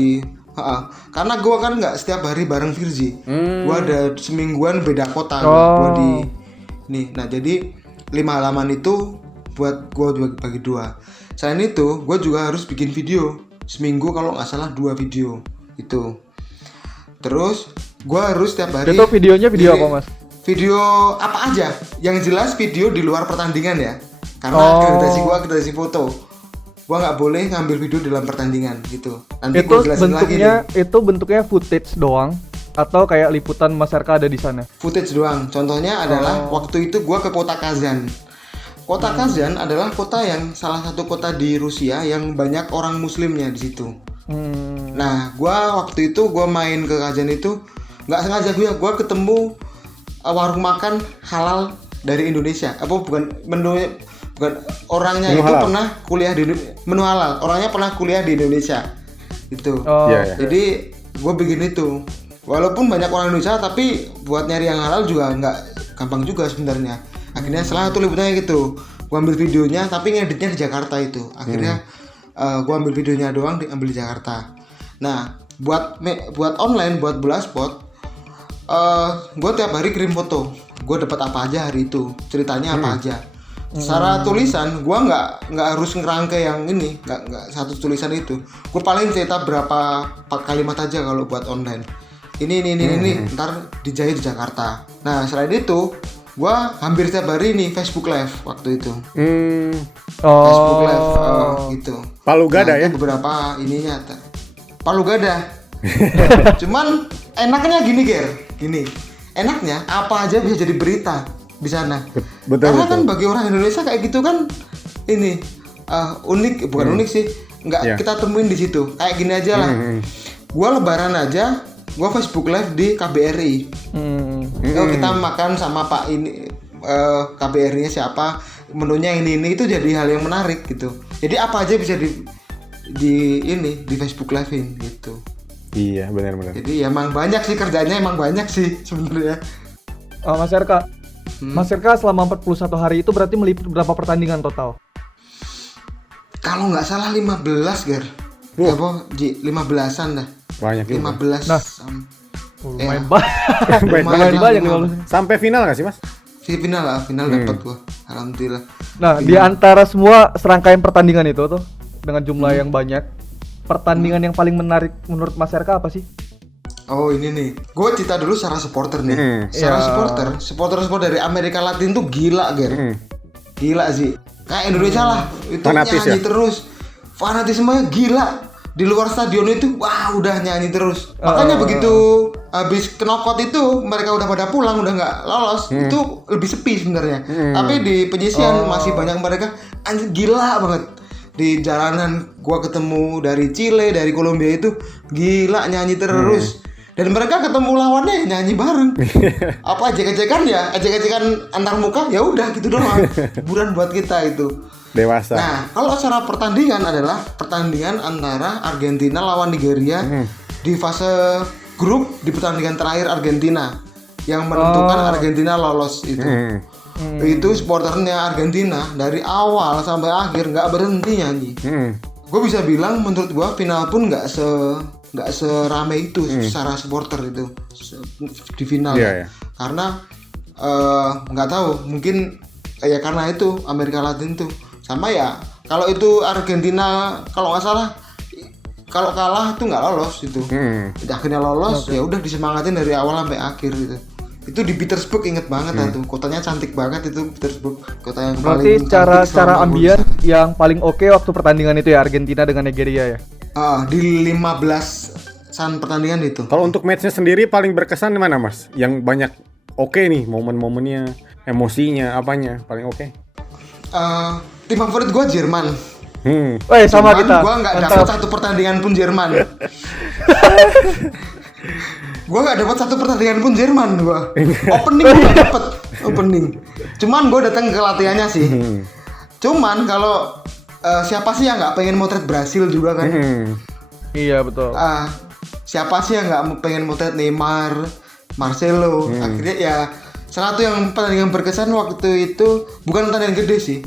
Karena gua kan nggak setiap hari bareng Virzi. Gua ada semingguan beda kota. Gua di nih. Nah, jadi 5 halaman itu buat gua bagi 2. Selain itu, gue juga harus bikin video seminggu kalau nggak salah 2 video itu. Terus gue harus setiap hari. Itu videonya video apa, Mas? Video apa aja? Yang jelas video di luar pertandingan ya. Karena akreditasi foto. Gue nggak boleh ngambil video dalam pertandingan gitu. Nanti Itu gue jelasin lagi nih. bentuknya footage doang atau kayak liputan Mas RK ada di sana? Footage doang. Contohnya adalah waktu itu gue ke kota Kazan. Kota Kazan adalah kota yang salah satu kota di Rusia yang banyak orang Muslimnya di situ. Nah, waktu itu gua main ke Kazan itu nggak sengaja gua ketemu warung makan halal dari Indonesia. Bukan orangnya menu itu halal. pernah kuliah di menu halal. Orangnya pernah kuliah di Indonesia. Itu. Iya. Jadi gua bikin itu. Walaupun banyak orang Indonesia, tapi buat nyari yang halal juga nggak gampang juga sebenarnya. Akhirnya salah satu liputannya gitu, gua ambil videonya tapi ngeditnya di Jakarta itu. Akhirnya gua ambil videonya doang diambil di Jakarta. Nah, buat online, buat bola sport, gua tiap hari kirim foto. Gua dapat apa aja hari itu, ceritanya apa aja. Secara tulisan, gua nggak harus ngerangkai yang ini, nggak satu tulisan itu. Gua paling cerita berapa kalimat aja kalau buat online. Ini, ntar dijahit di Jakarta. Nah, selain itu gua hampir tiap hari nih Facebook Live waktu itu. Facebook Live gitu. Palu Gada ya? Beberapa ininya. Palu Gada. Cuman enaknya gini, Gini. Enaknya apa aja bisa jadi berita di sana. Karena kan bagi orang Indonesia kayak gitu kan ini unik, bukan unik sih. Nggak kita temuin di situ. Kayak gini aja lah. Gua lebaran aja gua Facebook Live di KBRI. Kita makan sama Pak ini KBRI-nya siapa, menunya ini itu jadi hal yang menarik gitu. Jadi apa aja bisa di Facebook Live-in gitu. Iya, benar. Jadi emang banyak sih kerjanya, emang banyak sih sebenarnya. Mas RK. Mas RK selama 41 hari itu berarti meliput berapa pertandingan total? Kalau nggak salah 15, Ger. Ya, 15-an dah. Banyak juga. 15. Nah. Lumayan banyak. Lumayan banyak lah, 15. Sampai final nggak sih, Mas? Final dapat gua. Alhamdulillah. Nah, di antara semua serangkaian pertandingan itu tuh dengan jumlah yang banyak, pertandingan yang paling menarik menurut Mas RK apa sih? Oh, ini nih. Gue cerita dulu secara supporter nih. Secara supporter dari Amerika Latin tuh gila, Ger. Gila sih. Kayak Indonesia lah, itu Fanatis nyanyi ya? terus. Fanatismenya gila. Di luar stadion itu, wah udah nyanyi terus. Makanya begitu habis knockout itu mereka udah pada pulang, udah nggak lolos. Itu lebih sepi sebenarnya. Tapi di penyisian masih banyak mereka, anjir gila banget. Di jalanan gua ketemu dari Chile, dari Kolombia itu gila nyanyi terus. Dan mereka ketemu lawannya nyanyi bareng. Apa ejek-ejekan ya? Ejek-ejekan antar muka ya udah gitu doang. Hiburan buat kita itu. Dewasa. Nah, kalau secara pertandingan adalah pertandingan antara Argentina lawan Nigeria di fase grup di pertandingan terakhir Argentina yang menentukan Argentina lolos itu. Itu supporternya Argentina dari awal sampai akhir nggak berhenti nyanyi. Gue bisa bilang menurut gue final pun nggak serame itu secara supporter itu di final. Iya. Karena nggak tahu mungkin ya karena itu Amerika Latin tuh sama ya. Kalau itu Argentina kalau nggak salah kalau kalah tuh nggak lolos itu. Akhirnya lolos ya udah disemangatin dari awal sampai akhir gitu. Itu di Petersburg inget banget tuh, kotanya cantik banget itu Petersburg, kota yang Berarti paling secara ambiar yang paling oke waktu pertandingan itu ya Argentina dengan Nigeria ya. Di 15-an pertandingan itu. Kalau untuk matchnya sendiri paling berkesan di mana Mas? Yang banyak oke nih momen-momennya, emosinya, apanya paling oke? Tim favorit gue Jerman. Sama Cuman kita. gue nggak dapat satu pertandingan pun Jerman. Gue nggak dapat satu pertandingan pun Jerman gue. Opening gue dapet opening. Cuman gue datang ke latihannya sih. Cuman kalau siapa sih yang nggak pengen motret Brasil juga kan? Iya betul. Siapa sih yang nggak pengen motret Neymar, Marcelo? Akhirnya ya salah satu yang pertandingan berkesan waktu itu bukan pertandingan gede sih.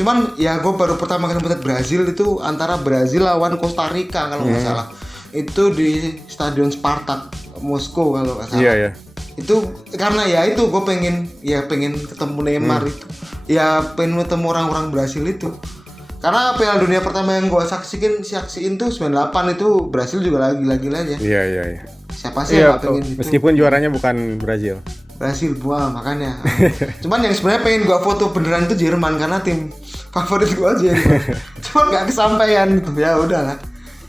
Cuman ya gue baru pertama kali motret Brasil itu antara Brasil lawan Costa Rica kalau nggak salah. Itu di Stadion Spartak Moskow kalau nggak salah. Iya. Itu karena ya itu gue pengen ketemu Neymar itu. Ya pengen ketemu orang-orang Brasil itu. Karena Piala Dunia pertama yang gue saksiin tuh 98 itu Brasil juga lagi aja. Iya. Siapa sih yang nggak pengen itu? Meskipun juaranya bukan Brazil. Brasil makanya. Cuman yang sebenarnya pengen gua foto beneran itu Jerman karena tim favorit gua Jerman. Cuman nggak kesampaian gitu. Ya udahlah.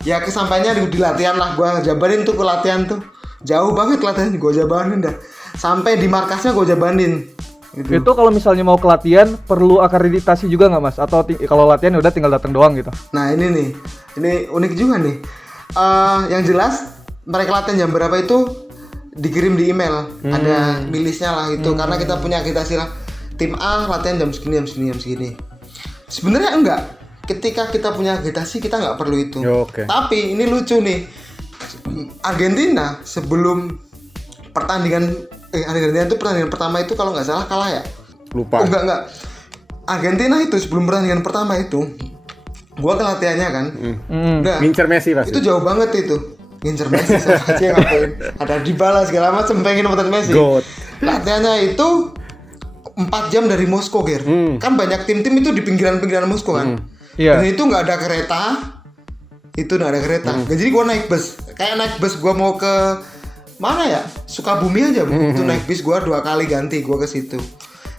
Ya kesampaiannya di latihan lah, gua jabanin tuh ke latihan tuh. Jauh banget latihan gua jabanin dah. Sampai di markasnya gua jabanin. Gitu. Itu kalau misalnya mau ke latihan perlu akreditasi juga nggak Mas? Atau kalau latihan udah tinggal datang doang gitu? Nah ini unik juga nih. Yang jelas mereka latihan jam berapa itu dikirim di email, ada milisnya lah itu karena kita punya akreditasi lah. Tim A latihan jam segini. Sebenarnya enggak. Ketika kita punya akreditasi kita nggak perlu itu. Oke. Tapi ini lucu nih. Argentina sebelum pertandingan pertama itu kalau nggak salah kalah ya. Lupa. Enggak. Argentina itu sebelum pertandingan pertama itu gua ke latihannya kan. Udah. Ngincer Messi pasti. Itu jauh banget itu. Ngincer Messi siapa aja ngapain. Ada Dybala segala macam pengen nonton Messi. God. Latihannya itu 4 jam dari Moskow, Ger. Kan banyak tim-tim itu di pinggiran-pinggiran Moskow kan. Iya. Dan itu nggak ada kereta. Jadi gua naik bus. Kayak naik bus gua mau ke mana ya? Sukabumi aja, Bu. Itu naik bis gua 2 kali ganti gua ke situ.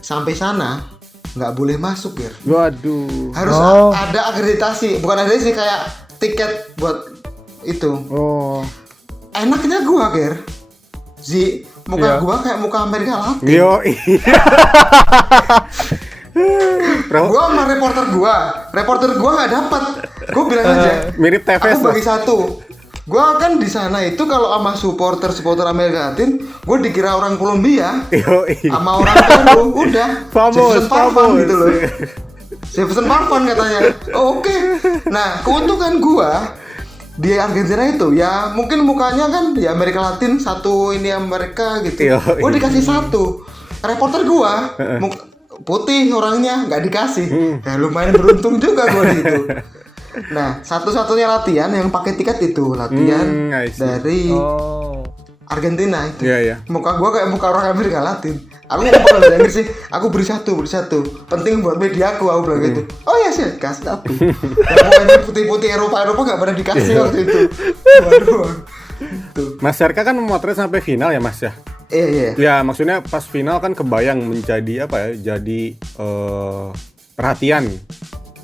Sampai sana nggak boleh masuk, Ger. Waduh. Harus ada akreditasi, bukan akreditasi kayak tiket buat itu. Enaknya gua, Ger. Muka gua kayak muka Amerika Latin. Yo. Gua sama reporter gua nggak dapat. Gua bilang aja. Mirip TVS. Aku bagi satu. Gua kan di sana itu kalau sama supporter Amerika Latin, gua dikira orang Kolombia. Sama orang Peru, udah. Jefferson Farfan gitu loh. Jefferson Farfan katanya. Oke. Nah, keuntungan gua di Argentina itu ya mungkin mukanya kan di Amerika Latin satu ini Amerika gitu. Gua dikasih satu. Reporter gua putih orangnya nggak dikasih. Ya lumayan beruntung juga gua di situ. Nah, satu-satunya latihan yang pakai tiket itu latihan dari Argentina itu. Muka gua kayak muka orang Amerika Latin. Aku ngomong bahasa Inggris sih. Aku beri satu. Penting buat media aku bilang gitu. Oh ya sih, kasih tapi. Yang putih-putih Eropa nggak pernah dikasih waktu itu. Waduh. Tuh. Mas Serka kan memotret sampai final ya Mas ya? Iya. Ya maksudnya pas final kan kebayang menjadi apa ya? Jadi perhatian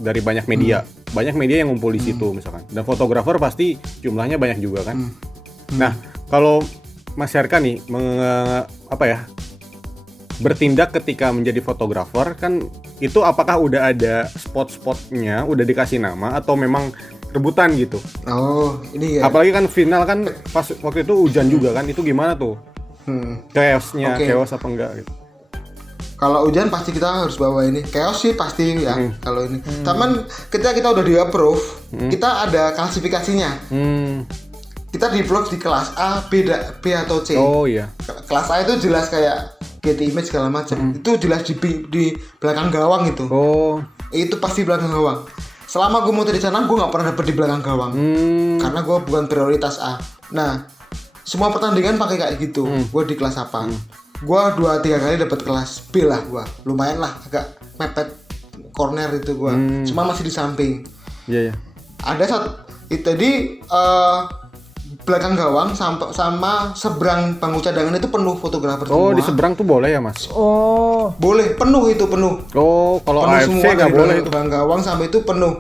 dari banyak media. Banyak media yang ngumpul di situ misalkan. Dan fotografer pasti jumlahnya banyak juga kan. Nah, kalau Mas Herka nih bertindak ketika menjadi fotografer kan itu apakah udah ada spot-spotnya, udah dikasih nama atau memang rebutan gitu? Oh, ini ya. Apalagi kan final kan pas waktu itu hujan juga kan, itu gimana tuh? Chaos-nya, chaos apa enggak gitu? Kalau hujan pasti kita harus bawa ini. Chaos sih pasti ya kalau ini. Taman kita udah di approve, kita ada klasifikasinya. Kita di vlog di kelas A, B atau C. Oh iya. Kelas A itu jelas kayak getty image segala macam. Itu jelas di belakang gawang itu. Oh. Itu pasti belakang gawang. Selama gue mau di sana, gue nggak pernah dapet di belakang gawang. Karena gue bukan prioritas A. Nah, semua pertandingan pakai kayak gitu. Gue di kelas apa? Gue 2-3 kali dapat kelas B lah gue. Lumayan lah, agak mepet corner itu gue. Cuma masih di samping. Iya. Ada satu itu tadi belakang gawang sama seberang bangku cadangan itu penuh fotografer semua. Oh, di seberang tuh boleh ya, Mas? Oh, Boleh, penuh itu penuh. Oh, kalau Penuh AFC semua nggak dari boleh itu. belakang gawang sampai itu penuh.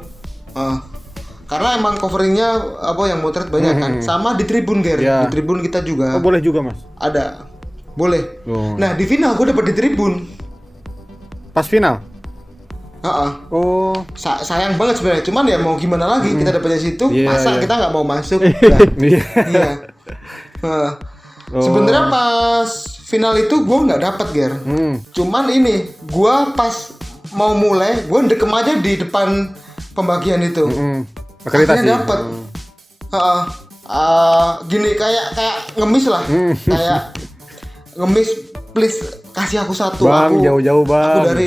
Karena emang coveringnya yang motret banyak kan. Sama di tribun Ger. Ya. Di tribun kita juga Oh, boleh juga, Mas. ada. Boleh. Oh. Nah, di final gue dapet di tribun. Pas final. Oh. Sayang banget sebenarnya. Cuman ya mau gimana lagi, kita dapetnya situ. Masa kita nggak mau masuk? Iya. Sebenarnya pas final itu gue nggak dapet Ger. Cuman ini gue pas mau mulai, gue dekem aja di depan pembagian itu. Akreditasi. Akhirnya dapet. Gini kayak ngemis lah. Kayak ngemis, please kasih aku satu. Bang, jauh-jauh bang. Aku dari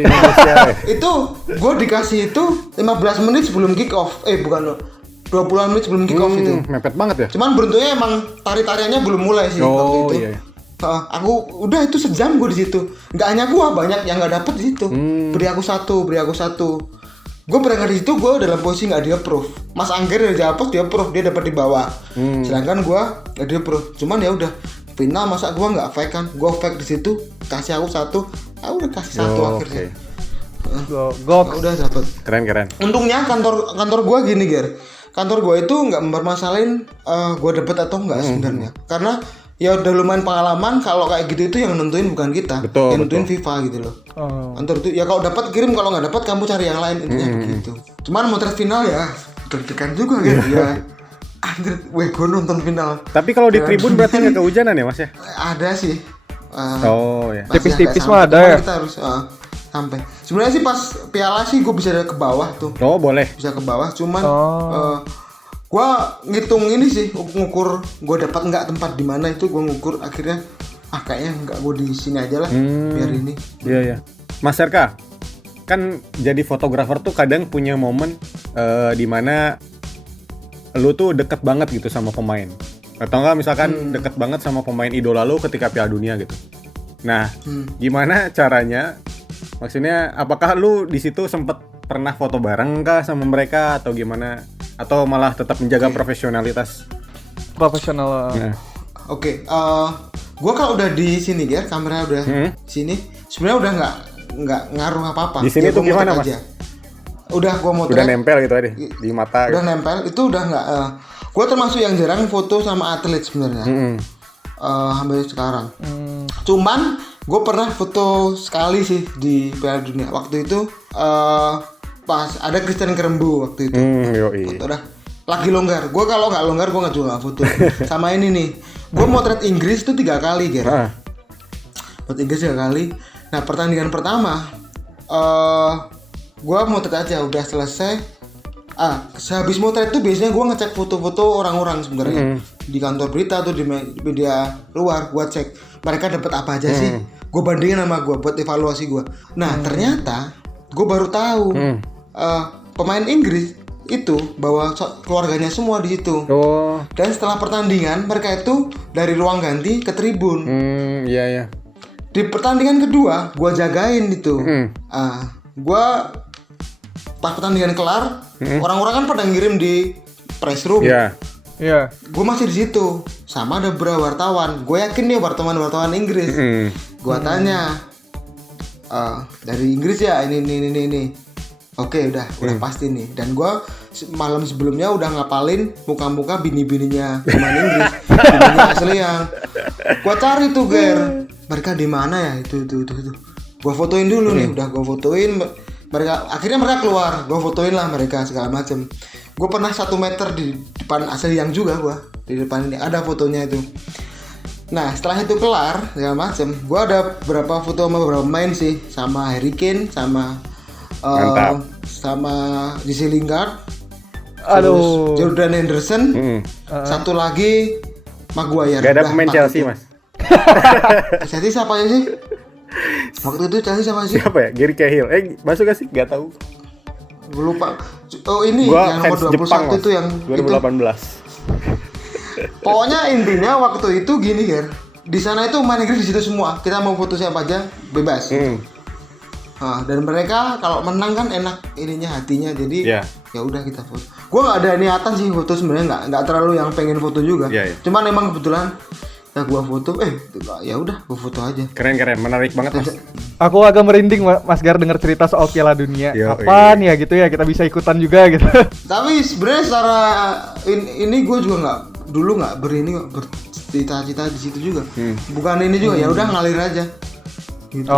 Indonesia. Itu gue dikasih itu 15 menit sebelum kick off. Bukan 20 menit sebelum kick off itu. Mepet banget ya. Cuman beruntungnya emang tariannya belum mulai sih waktu itu. Iya. Aku udah itu sejam gue di situ. Nggak hanya gue, banyak yang nggak dapet di situ. Beri aku satu. Gue berangkat di situ, gue dalam posisi nggak di approve. Mas Angger dari Japos dia approve, dia dapat di bawah. Sedangkan gue nggak di approve. Cuman ya udah final masa gue nggak fake kan? Gue fake di situ, kasih aku satu. Aku udah kasih satu akhirnya. Udah dapet. Keren. Untungnya kantor gue gini Ger. Kantor gue itu nggak mempermasalahin gue dapet atau enggak sebenarnya. Karena ya udah lumayan pengalaman, kalau kayak gitu itu yang nentuin bukan kita. Yang nentuin FIFA gitu loh. Kantor itu ya kalau dapat kirim, kalau nggak dapat kamu cari yang lain, intinya begitu. Cuman motret final ya deg-degan juga gitu ya. Anjir, gue nonton final. Tapi kalau di tribun berarti nggak kehujanan ya Mas ya? Ada sih. Ya. Tipis-tipis mah ada ya. Kita harus sampai. Sebenarnya sih pas piala sih gue bisa ke bawah tuh. Oh boleh. Bisa ke bawah, cuman gue ngitung ini sih, ngukur gue dapat nggak tempat di mana itu, gue ngukur akhirnya kayaknya nggak, gue di sini aja lah biar ini. Iya. Mas Herka, kan jadi fotografer tuh kadang punya momen di mana lu tuh deket banget gitu sama pemain, atau enggak misalkan deket banget sama pemain idola lu ketika Piala Dunia gitu. Nah, gimana caranya? Maksudnya, apakah lu di situ sempet pernah foto bareng kah sama mereka atau gimana? Atau malah tetap menjaga profesionalitas? Profesional. Nah. Oke, gue kalau udah di sini Ger, kamera udah sini, sebenarnya udah nggak ngaruh apa-apa. Di sini ya, tuh gimana Mas? Udah gue mau udah nempel gitu aja di mata. Udah nempel, itu udah nggak. Gue termasuk yang jarang foto sama atlet sebenarnya. Sampai sekarang. Cuman gue pernah foto sekali sih di Piala Dunia. Waktu itu pas ada Christian Kerembu waktu itu. Foto dah. Lagi longgar. Gue kalau nggak longgar gue nggak foto. Sama ini nih. Gue motret Inggris tuh 3 kali Ger. Motret Inggris 3 kali. Nah pertandingan pertama, gue motret aja udah selesai. Sehabis motret tuh biasanya gue ngecek foto-foto orang-orang sebenarnya di kantor berita atau di media luar. Gue cek mereka dapat apa aja sih. Gue bandingin sama gue buat evaluasi gue. Nah ternyata gue baru tahu pemain Inggris itu bawa keluarganya semua di situ. Dan setelah pertandingan mereka itu dari ruang ganti ke tribun. Iya. Di pertandingan kedua gue jagain itu. Gue pas pertandingan kelar, orang-orang kan pada ngirim di press room. Iya. Gue masih di situ, sama ada beberapa wartawan. Gue yakin nih wartawan Inggris. Gue tanya, dari Inggris ya, ini. Oke, udah pasti nih. Dan gue malam sebelumnya udah ngapalin muka-muka bini-bininya pemain Inggris, bininya asli yang gue cari tuh Ger. Mereka di mana ya? Itu. Gue fotoin dulu nih, udah gue fotoin. Akhirnya mereka keluar, gue fotoin lah mereka segala macem. Gue pernah 1 meter di depan asli yang juga gue di depan ini ada fotonya itu. Nah setelah itu kelar segala macem, gue ada beberapa foto sama beberapa pemain sih, sama Harry Kane, sama Jesse Lingard, terus Jordan Henderson, satu lagi Maguire. Gak ada pemain Chelsea itu. Mas. Chelsea siapa ya sih? Waktu itu Chelsea siapa sih? Siapa ya? Gary Cahill. Masuk gak sih? Gak tahu. Gue lupa. Oh ini gua yang nomor 21 Jepang, itu yang 2018. Itu. Pokoknya intinya waktu itu gini Ger. Di sana itu main Inggris di situ semua. Kita mau foto siapa aja bebas. Dan mereka kalau menang kan enak ininya hatinya, jadi ya udah kita foto. Gue nggak ada niatan sih foto sebenarnya, nggak terlalu yang pengen foto juga. Cuman emang kebetulan ya gue foto, ya udah gue foto aja. Keren, menarik banget Mas. Aku agak merinding Mas Gar dengar cerita soal Piala Dunia. Apaan ya gitu ya, kita bisa ikutan juga gitu. Tapi sebenarnya secara ini gue juga nggak bercita-cita di situ juga. Bukan ini juga, ya udah ngalir aja. Gitu.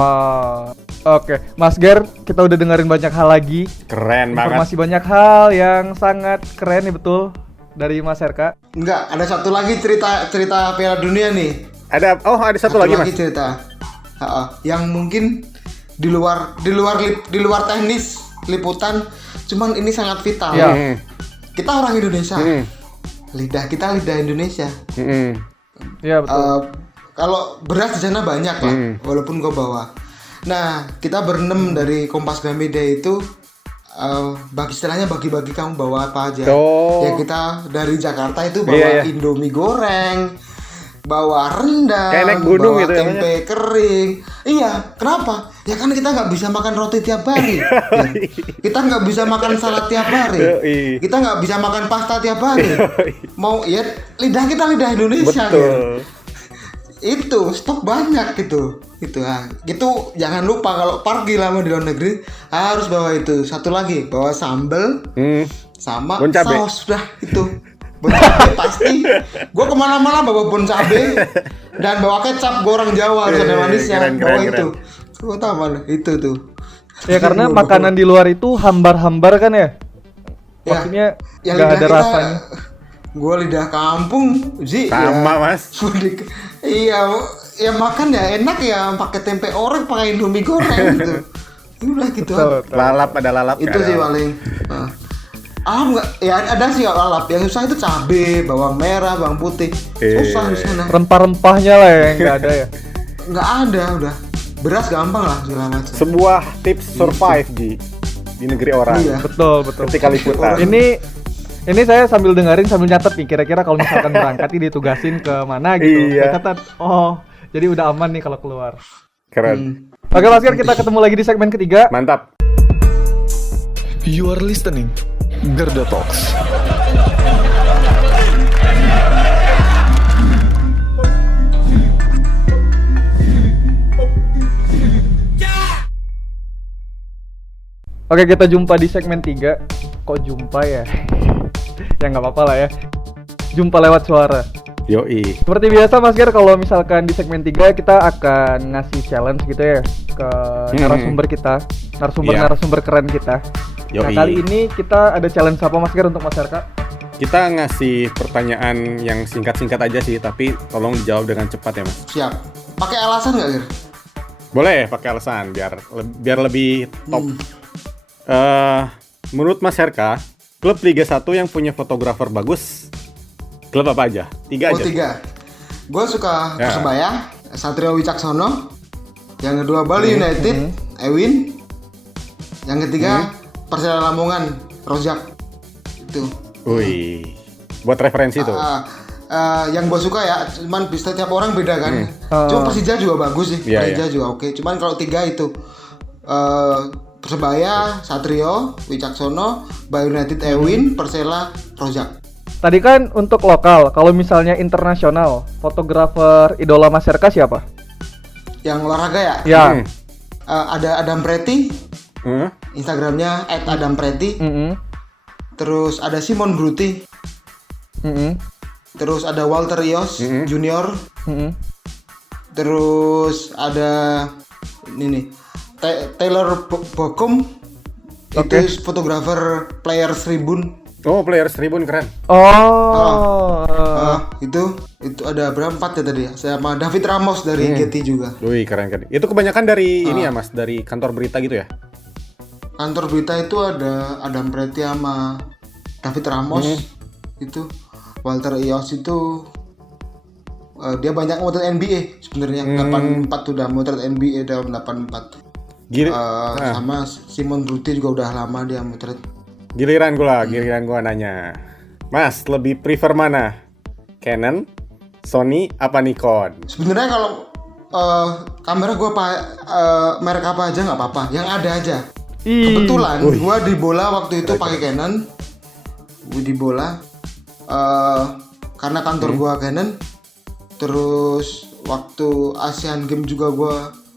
Oke. Mas Gar, kita udah dengerin banyak hal lagi. Keren banget. Informasi banyak hal yang sangat keren nih, betul, dari Mas Herka. Enggak, ada satu lagi cerita Piala Dunia nih. Ada satu lagi Mas. Cerita. Yang mungkin di luar teknis liputan, cuman ini sangat vital. Kita orang Indonesia. Lidah kita lidah Indonesia. Iya, betul. Kalau beras di sana banyak lah, walaupun gue bawa. Nah, kita berenam dari Kompas Gramedia itu istilahnya bagi-bagi kamu bawa apa aja. Ya kita dari Jakarta itu bawa Indomie goreng, bawa rendang, kayak naik gunung bawa gitu tempe kering. Iya, kenapa? Ya kan kita nggak bisa makan roti tiap hari. Kita nggak bisa makan salad tiap hari. Kita nggak bisa makan pasta tiap hari. Mau ya lidah kita lidah Indonesia. Betul. Itu stok banyak gitu jangan lupa kalau pergi lama di luar negeri harus bawa itu. Satu lagi bawa sambal sama bon saus, sudah itu bon cabe pasti. Gue kemana-mana bawa bon cabe dan bawa kecap goreng Jawa harus ada manisnya. Bawa itu gue tahu itu tuh ya karena makanan di luar itu hambar-hambar kan ya, maksudnya nggak ada rasanya. Gue lidah kampung sih sama ya, Mas. Iya makan ya enak ya pakai tempe orek, pakai Indomie goreng gitu. Udah gitu. Lalap ada lalap. Itu sih paling. Enggak ya ada sih lalap. Yang susah itu cabe, bawang merah, bawang putih. Susah di sana. Rempah-rempahnya lah yang nggak ada ya. Nggak ada udah. Beras gampang lah segala macam. Sebuah tips survive di negeri orang. Iya. Betul. Ketika liputan. Ini saya sambil dengerin sambil nyatet nih, kira-kira kalau misalkan berangkat ini ditugasin ke mana gitu. Saya catat, jadi udah aman nih kalau keluar. Keren. Oke Mas Gar, kita ketemu lagi di segmen ketiga. Mantap. You are listening Garda Talks. Oke, kita jumpa di segmen 3. Kok jumpa ya? Ya nggak apa-apa lah ya. Jumpa lewat suara. Yoi. Seperti biasa Mas Gar, kalau misalkan di segmen 3 kita akan ngasih challenge gitu ya ke narasumber kita, narasumber keren kita. Yoi. Nah kali ini kita ada challenge apa Mas Gar untuk masyarakat? Kita ngasih pertanyaan yang singkat-singkat aja sih, tapi tolong dijawab dengan cepat ya Mas. Siap. Pakai alasan nggak Gar? Boleh pakai alasan biar lebih top. Menurut Mas Herka, klub Liga 1 yang punya fotografer bagus, klub apa aja? 3 aja. 3. Gue suka Persebaya, Satrio Wicaksono. Yang kedua Bali United, Ewin. Yang ketiga Persela Lamongan, Rozak. Itu. Wih, buat referensi tuh. Yang gue suka ya, cuman setiap orang beda kan. Cuma Persija juga bagus sih, Persija juga oke. Cuman kalau 3 itu Persebaya, Satrio, Wicaksono, Bali United, Ewin, Persela, Rozak. Tadi kan untuk lokal, kalau misalnya internasional, fotografer idola Mas Herka siapa? Yang olahraga ya? Ya. ada Adam Preti, Instagramnya @adampreti. Terus ada Simon Bruti. Terus ada Walter Ios Junior. Terus ada ini nih Taylor Bokum. Oke. Itu fotografer player Tribun. Oh, player Tribun keren. Itu ada berapa 4 ya tadi ya? Sama David Ramos dari Getty juga. Wih, keren. Itu kebanyakan dari ini ya, Mas, dari kantor berita gitu ya? Kantor berita itu ada Adam Preti sama David Ramos. Itu Walter Ios itu dia banyak motret NBA sebenarnya. 84 udah motret NBA dalam 84. Sama Simon Bruti juga udah lama dia motret. Giliran gua nanya. Mas, lebih prefer mana? Canon, Sony, apa Nikon? Sebenarnya kalau kamera gue merek apa aja nggak apa-apa, yang ada aja. Kebetulan gue di bola waktu itu pakai Canon. Di bola karena kantor gue Canon. Terus waktu Asian Games juga gue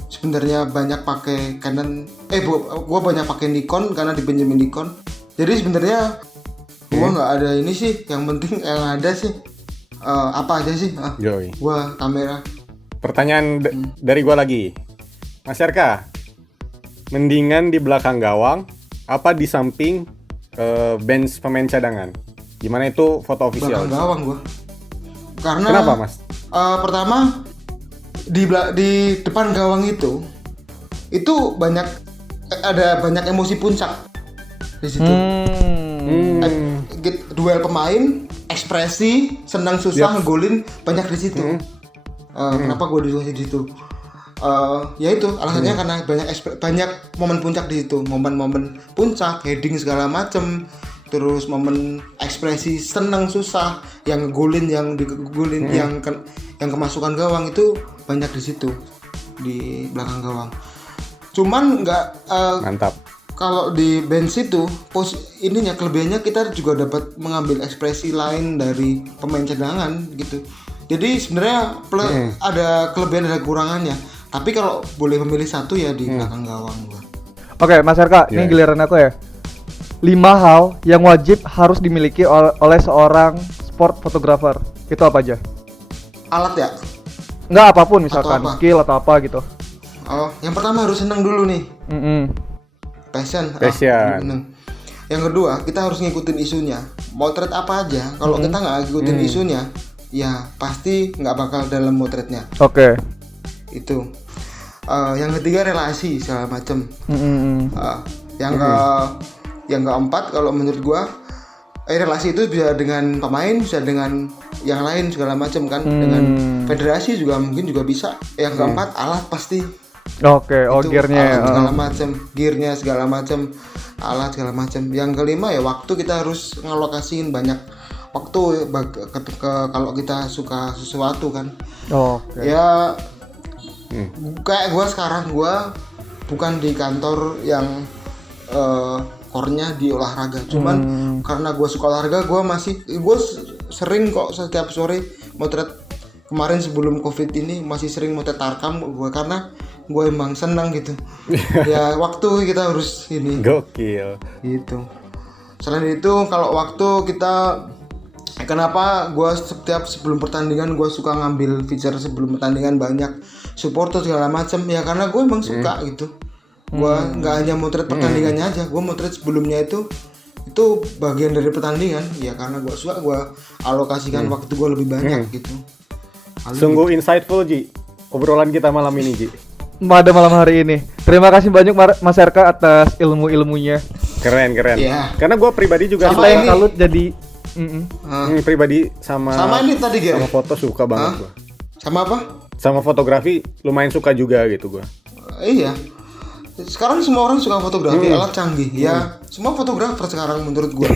sebenarnya banyak pakai Canon. Gue banyak pakai Nikon karena dipinjemin Nikon. Jadi sebenarnya gue nggak ada ini sih. Yang penting yang ada sih apa aja sih? Gue kamera. Pertanyaan dari gue lagi, Mas Yarka, mendingan di belakang gawang apa di samping bench pemain cadangan? Gimana itu foto official? Belakang gawang gue. Karena kenapa, Mas? Pertama di depan gawang itu ada banyak emosi puncak di situ. Duel pemain, ekspresi, senang susah, ngegolin banyak di situ. Kenapa gue disukai di situ? Ya itu alasannya karena banyak momen puncak di situ, momen-momen puncak, heading segala macem, terus momen ekspresi senang susah, yang ngegolin, yang digolin, yang kemasukan gawang itu banyak di situ di belakang gawang. Cuman nggak mantap. Kalau di bench itu kelebihannya kita juga dapat mengambil ekspresi lain dari pemain cadangan gitu. Jadi sebenarnya ada kelebihan dan kekurangannya. Tapi kalau boleh memilih satu ya di belakang gawang. Oke, Mas Yarka, ini giliran aku ya. 5 hal yang wajib harus dimiliki oleh seorang sport photographer. Itu apa aja? Alat ya? Enggak, apapun misalkan skill atau apa gitu. Oh, yang pertama harus senang dulu nih. Passion. Yang kedua, kita harus ngikutin isunya. Motret apa aja, kalau kita nggak ngikutin isunya, ya pasti nggak bakal dalam motretnya. Oke. Itu. Yang ketiga relasi segala macem. Yang keempat kalau menurut gua, relasi itu bisa dengan pemain, bisa dengan yang lain segala macem kan, dengan federasi juga mungkin juga bisa. Yang keempat alat pasti. Oke, gearnya segala macam, gearnya segala macam, alat segala macam. Yang kelima ya waktu, kita harus ngalokasiin banyak waktu kalau kita suka sesuatu kan. Ya kayak gue sekarang, gue bukan di kantor yang core-nya di olahraga, cuman karena gue suka olahraga, gue sering kok setiap sore motret. Kemarin sebelum covid ini masih sering motret tarkam gue, karena gue emang senang gitu. Ya waktu kita harus ini. Gokil. Gitu. Selain itu kalau waktu kita, kenapa gue setiap sebelum pertandingan gue suka ngambil feature sebelum pertandingan banyak supporter segala macam, ya karena gue emang suka gitu. Gue nggak hanya motret pertandingannya aja, gue motret sebelumnya itu bagian dari pertandingan. Ya karena gue suka, gue alokasikan waktu gue lebih banyak gitu. Sungguh insightful, Ji, obrolan kita malam ini, Ji. Pada malam hari ini. Terima kasih banyak Mas Yarka atas ilmu-ilmunya. Keren. Yeah. Karena gue pribadi juga kita yang salut jadi pribadi sama ini tadi sama foto suka banget gue. Sama apa? Sama fotografi lumayan suka juga gitu gue. Iya. Sekarang semua orang suka fotografi, alat canggih. Ya, semua fotografer sekarang menurut gue.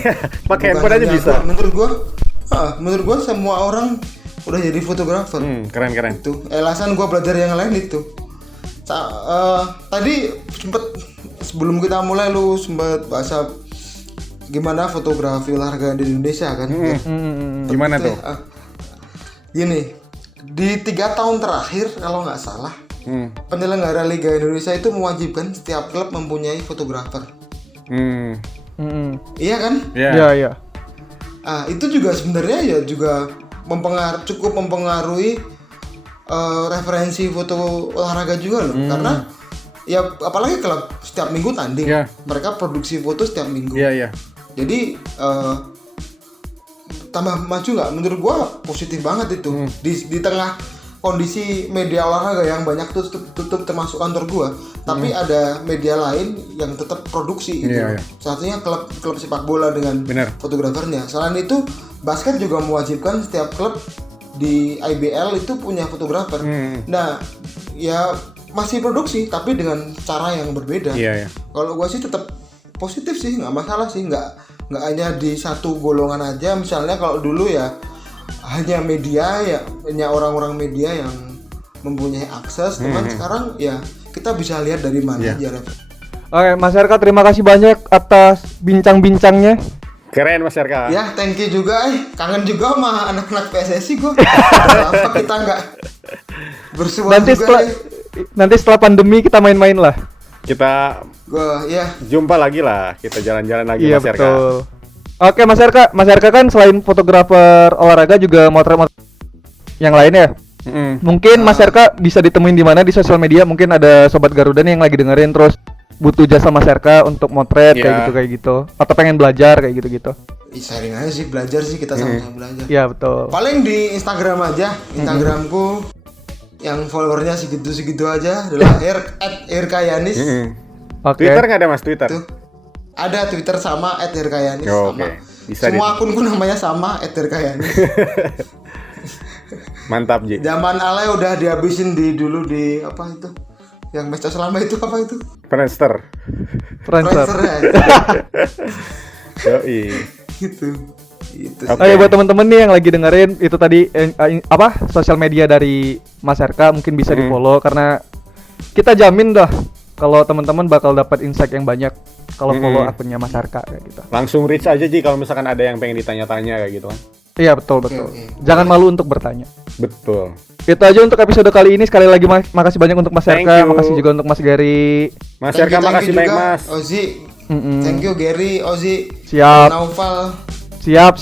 Pakai handphone aja bisa. Menurut gue semua orang udah jadi fotografer. Keren. Itu alasan gue belajar yang lain itu. Tadi sebelum kita mulai lu sempat bahasa gimana fotografi olahraga di Indonesia kan? Gimana tuh? Gini, di 3 tahun terakhir kalau nggak salah, penyelenggara Liga Indonesia itu mewajibkan setiap klub mempunyai fotografer. Iya kan? Iya. Itu juga sebenarnya ya juga cukup mempengaruhi referensi foto olahraga juga loh, karena ya apalagi klub setiap minggu tanding, mereka produksi foto setiap minggu. Jadi tambah maju nggak? Menurut gua positif banget itu. Di tengah kondisi media olahraga yang banyak tutup termasuk kantor gua, tapi ada media lain yang tetap produksi gitu. Satunya klub sepak bola dengan fotografernya. Selain itu basket juga mewajibkan setiap klub di IBL itu punya fotografer. Nah, ya masih produksi tapi dengan cara yang berbeda. Kalau gua sih tetap positif sih, nggak masalah sih, nggak hanya di satu golongan aja. Misalnya kalau dulu ya hanya media, ya hanya orang-orang media yang mempunyai akses, cuman sekarang ya kita bisa lihat dari mana aja. Oke, Mas RK, terima kasih banyak atas bincang-bincangnya. Keren Mas RK. Ya, thank you juga. Kangen juga sama anak-anak PSSI gua. Kenapa kita nggak bersua juga? Nanti setelah pandemi kita main-main lah. Kita jumpa lagi lah, kita jalan-jalan lagi. Mas RK. Betul. Oke, Mas RK kan selain fotografer olahraga juga motret yang lain ya. Mungkin Mas RK bisa ditemuin di mana di sosial media? Mungkin ada sobat Garuda nih yang lagi dengerin terus butuh jasa Mas RK untuk motret kayak gitu, atau pengen belajar kayak gitu. Sharing aja sih, belajar sih, kita sama-sama belajar. Iya, betul. Paling di Instagram aja, Instagramku yang followernya segitu aja adalah @irkayanis. Twitter nggak ada Mas, Twitter? Tuh. Ada Twitter sama @irkayanis sama. Bisa semua akunku namanya sama @irkayanis. Mantap, Ji. Zaman Ale udah dihabisin dulu di apa itu? Yang Mesta Selama itu apa itu? Friendster ya. Yoi. Gitu. Okay. Buat teman-teman nih yang lagi dengerin itu tadi sosial media dari Mas RK mungkin bisa di-follow, karena kita jamin dah kalau teman-teman bakal dapat insight yang banyak kalau follow akunnya Mas RK kayak gitu. Langsung reach aja Ji kalau misalkan ada yang pengen ditanya-tanya kayak gitu kan. Iya, betul. Jangan malu untuk bertanya. Betul. Itu aja untuk episode kali ini. Sekali lagi makasih banyak untuk Mas RK, makasih juga untuk Mas Gary. Mas RK makasih banyak Mas. Ozi. Thank you Gary, Ozi. Siap. Naufal. Siap.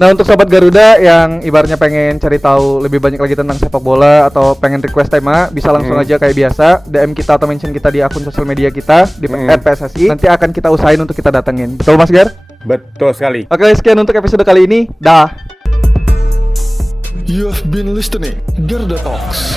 Nah, untuk sobat Garuda yang ibaratnya pengen cari tahu lebih banyak lagi tentang sepak bola atau pengen request tema, bisa langsung aja kayak biasa DM kita atau mention kita di akun sosial media kita di @PSSI. Nanti akan kita usahain untuk kita datengin. Betul Mas Gar? Betul sekali. Oke, sekian untuk episode kali ini. Dah. You have been listening Garuda Talks.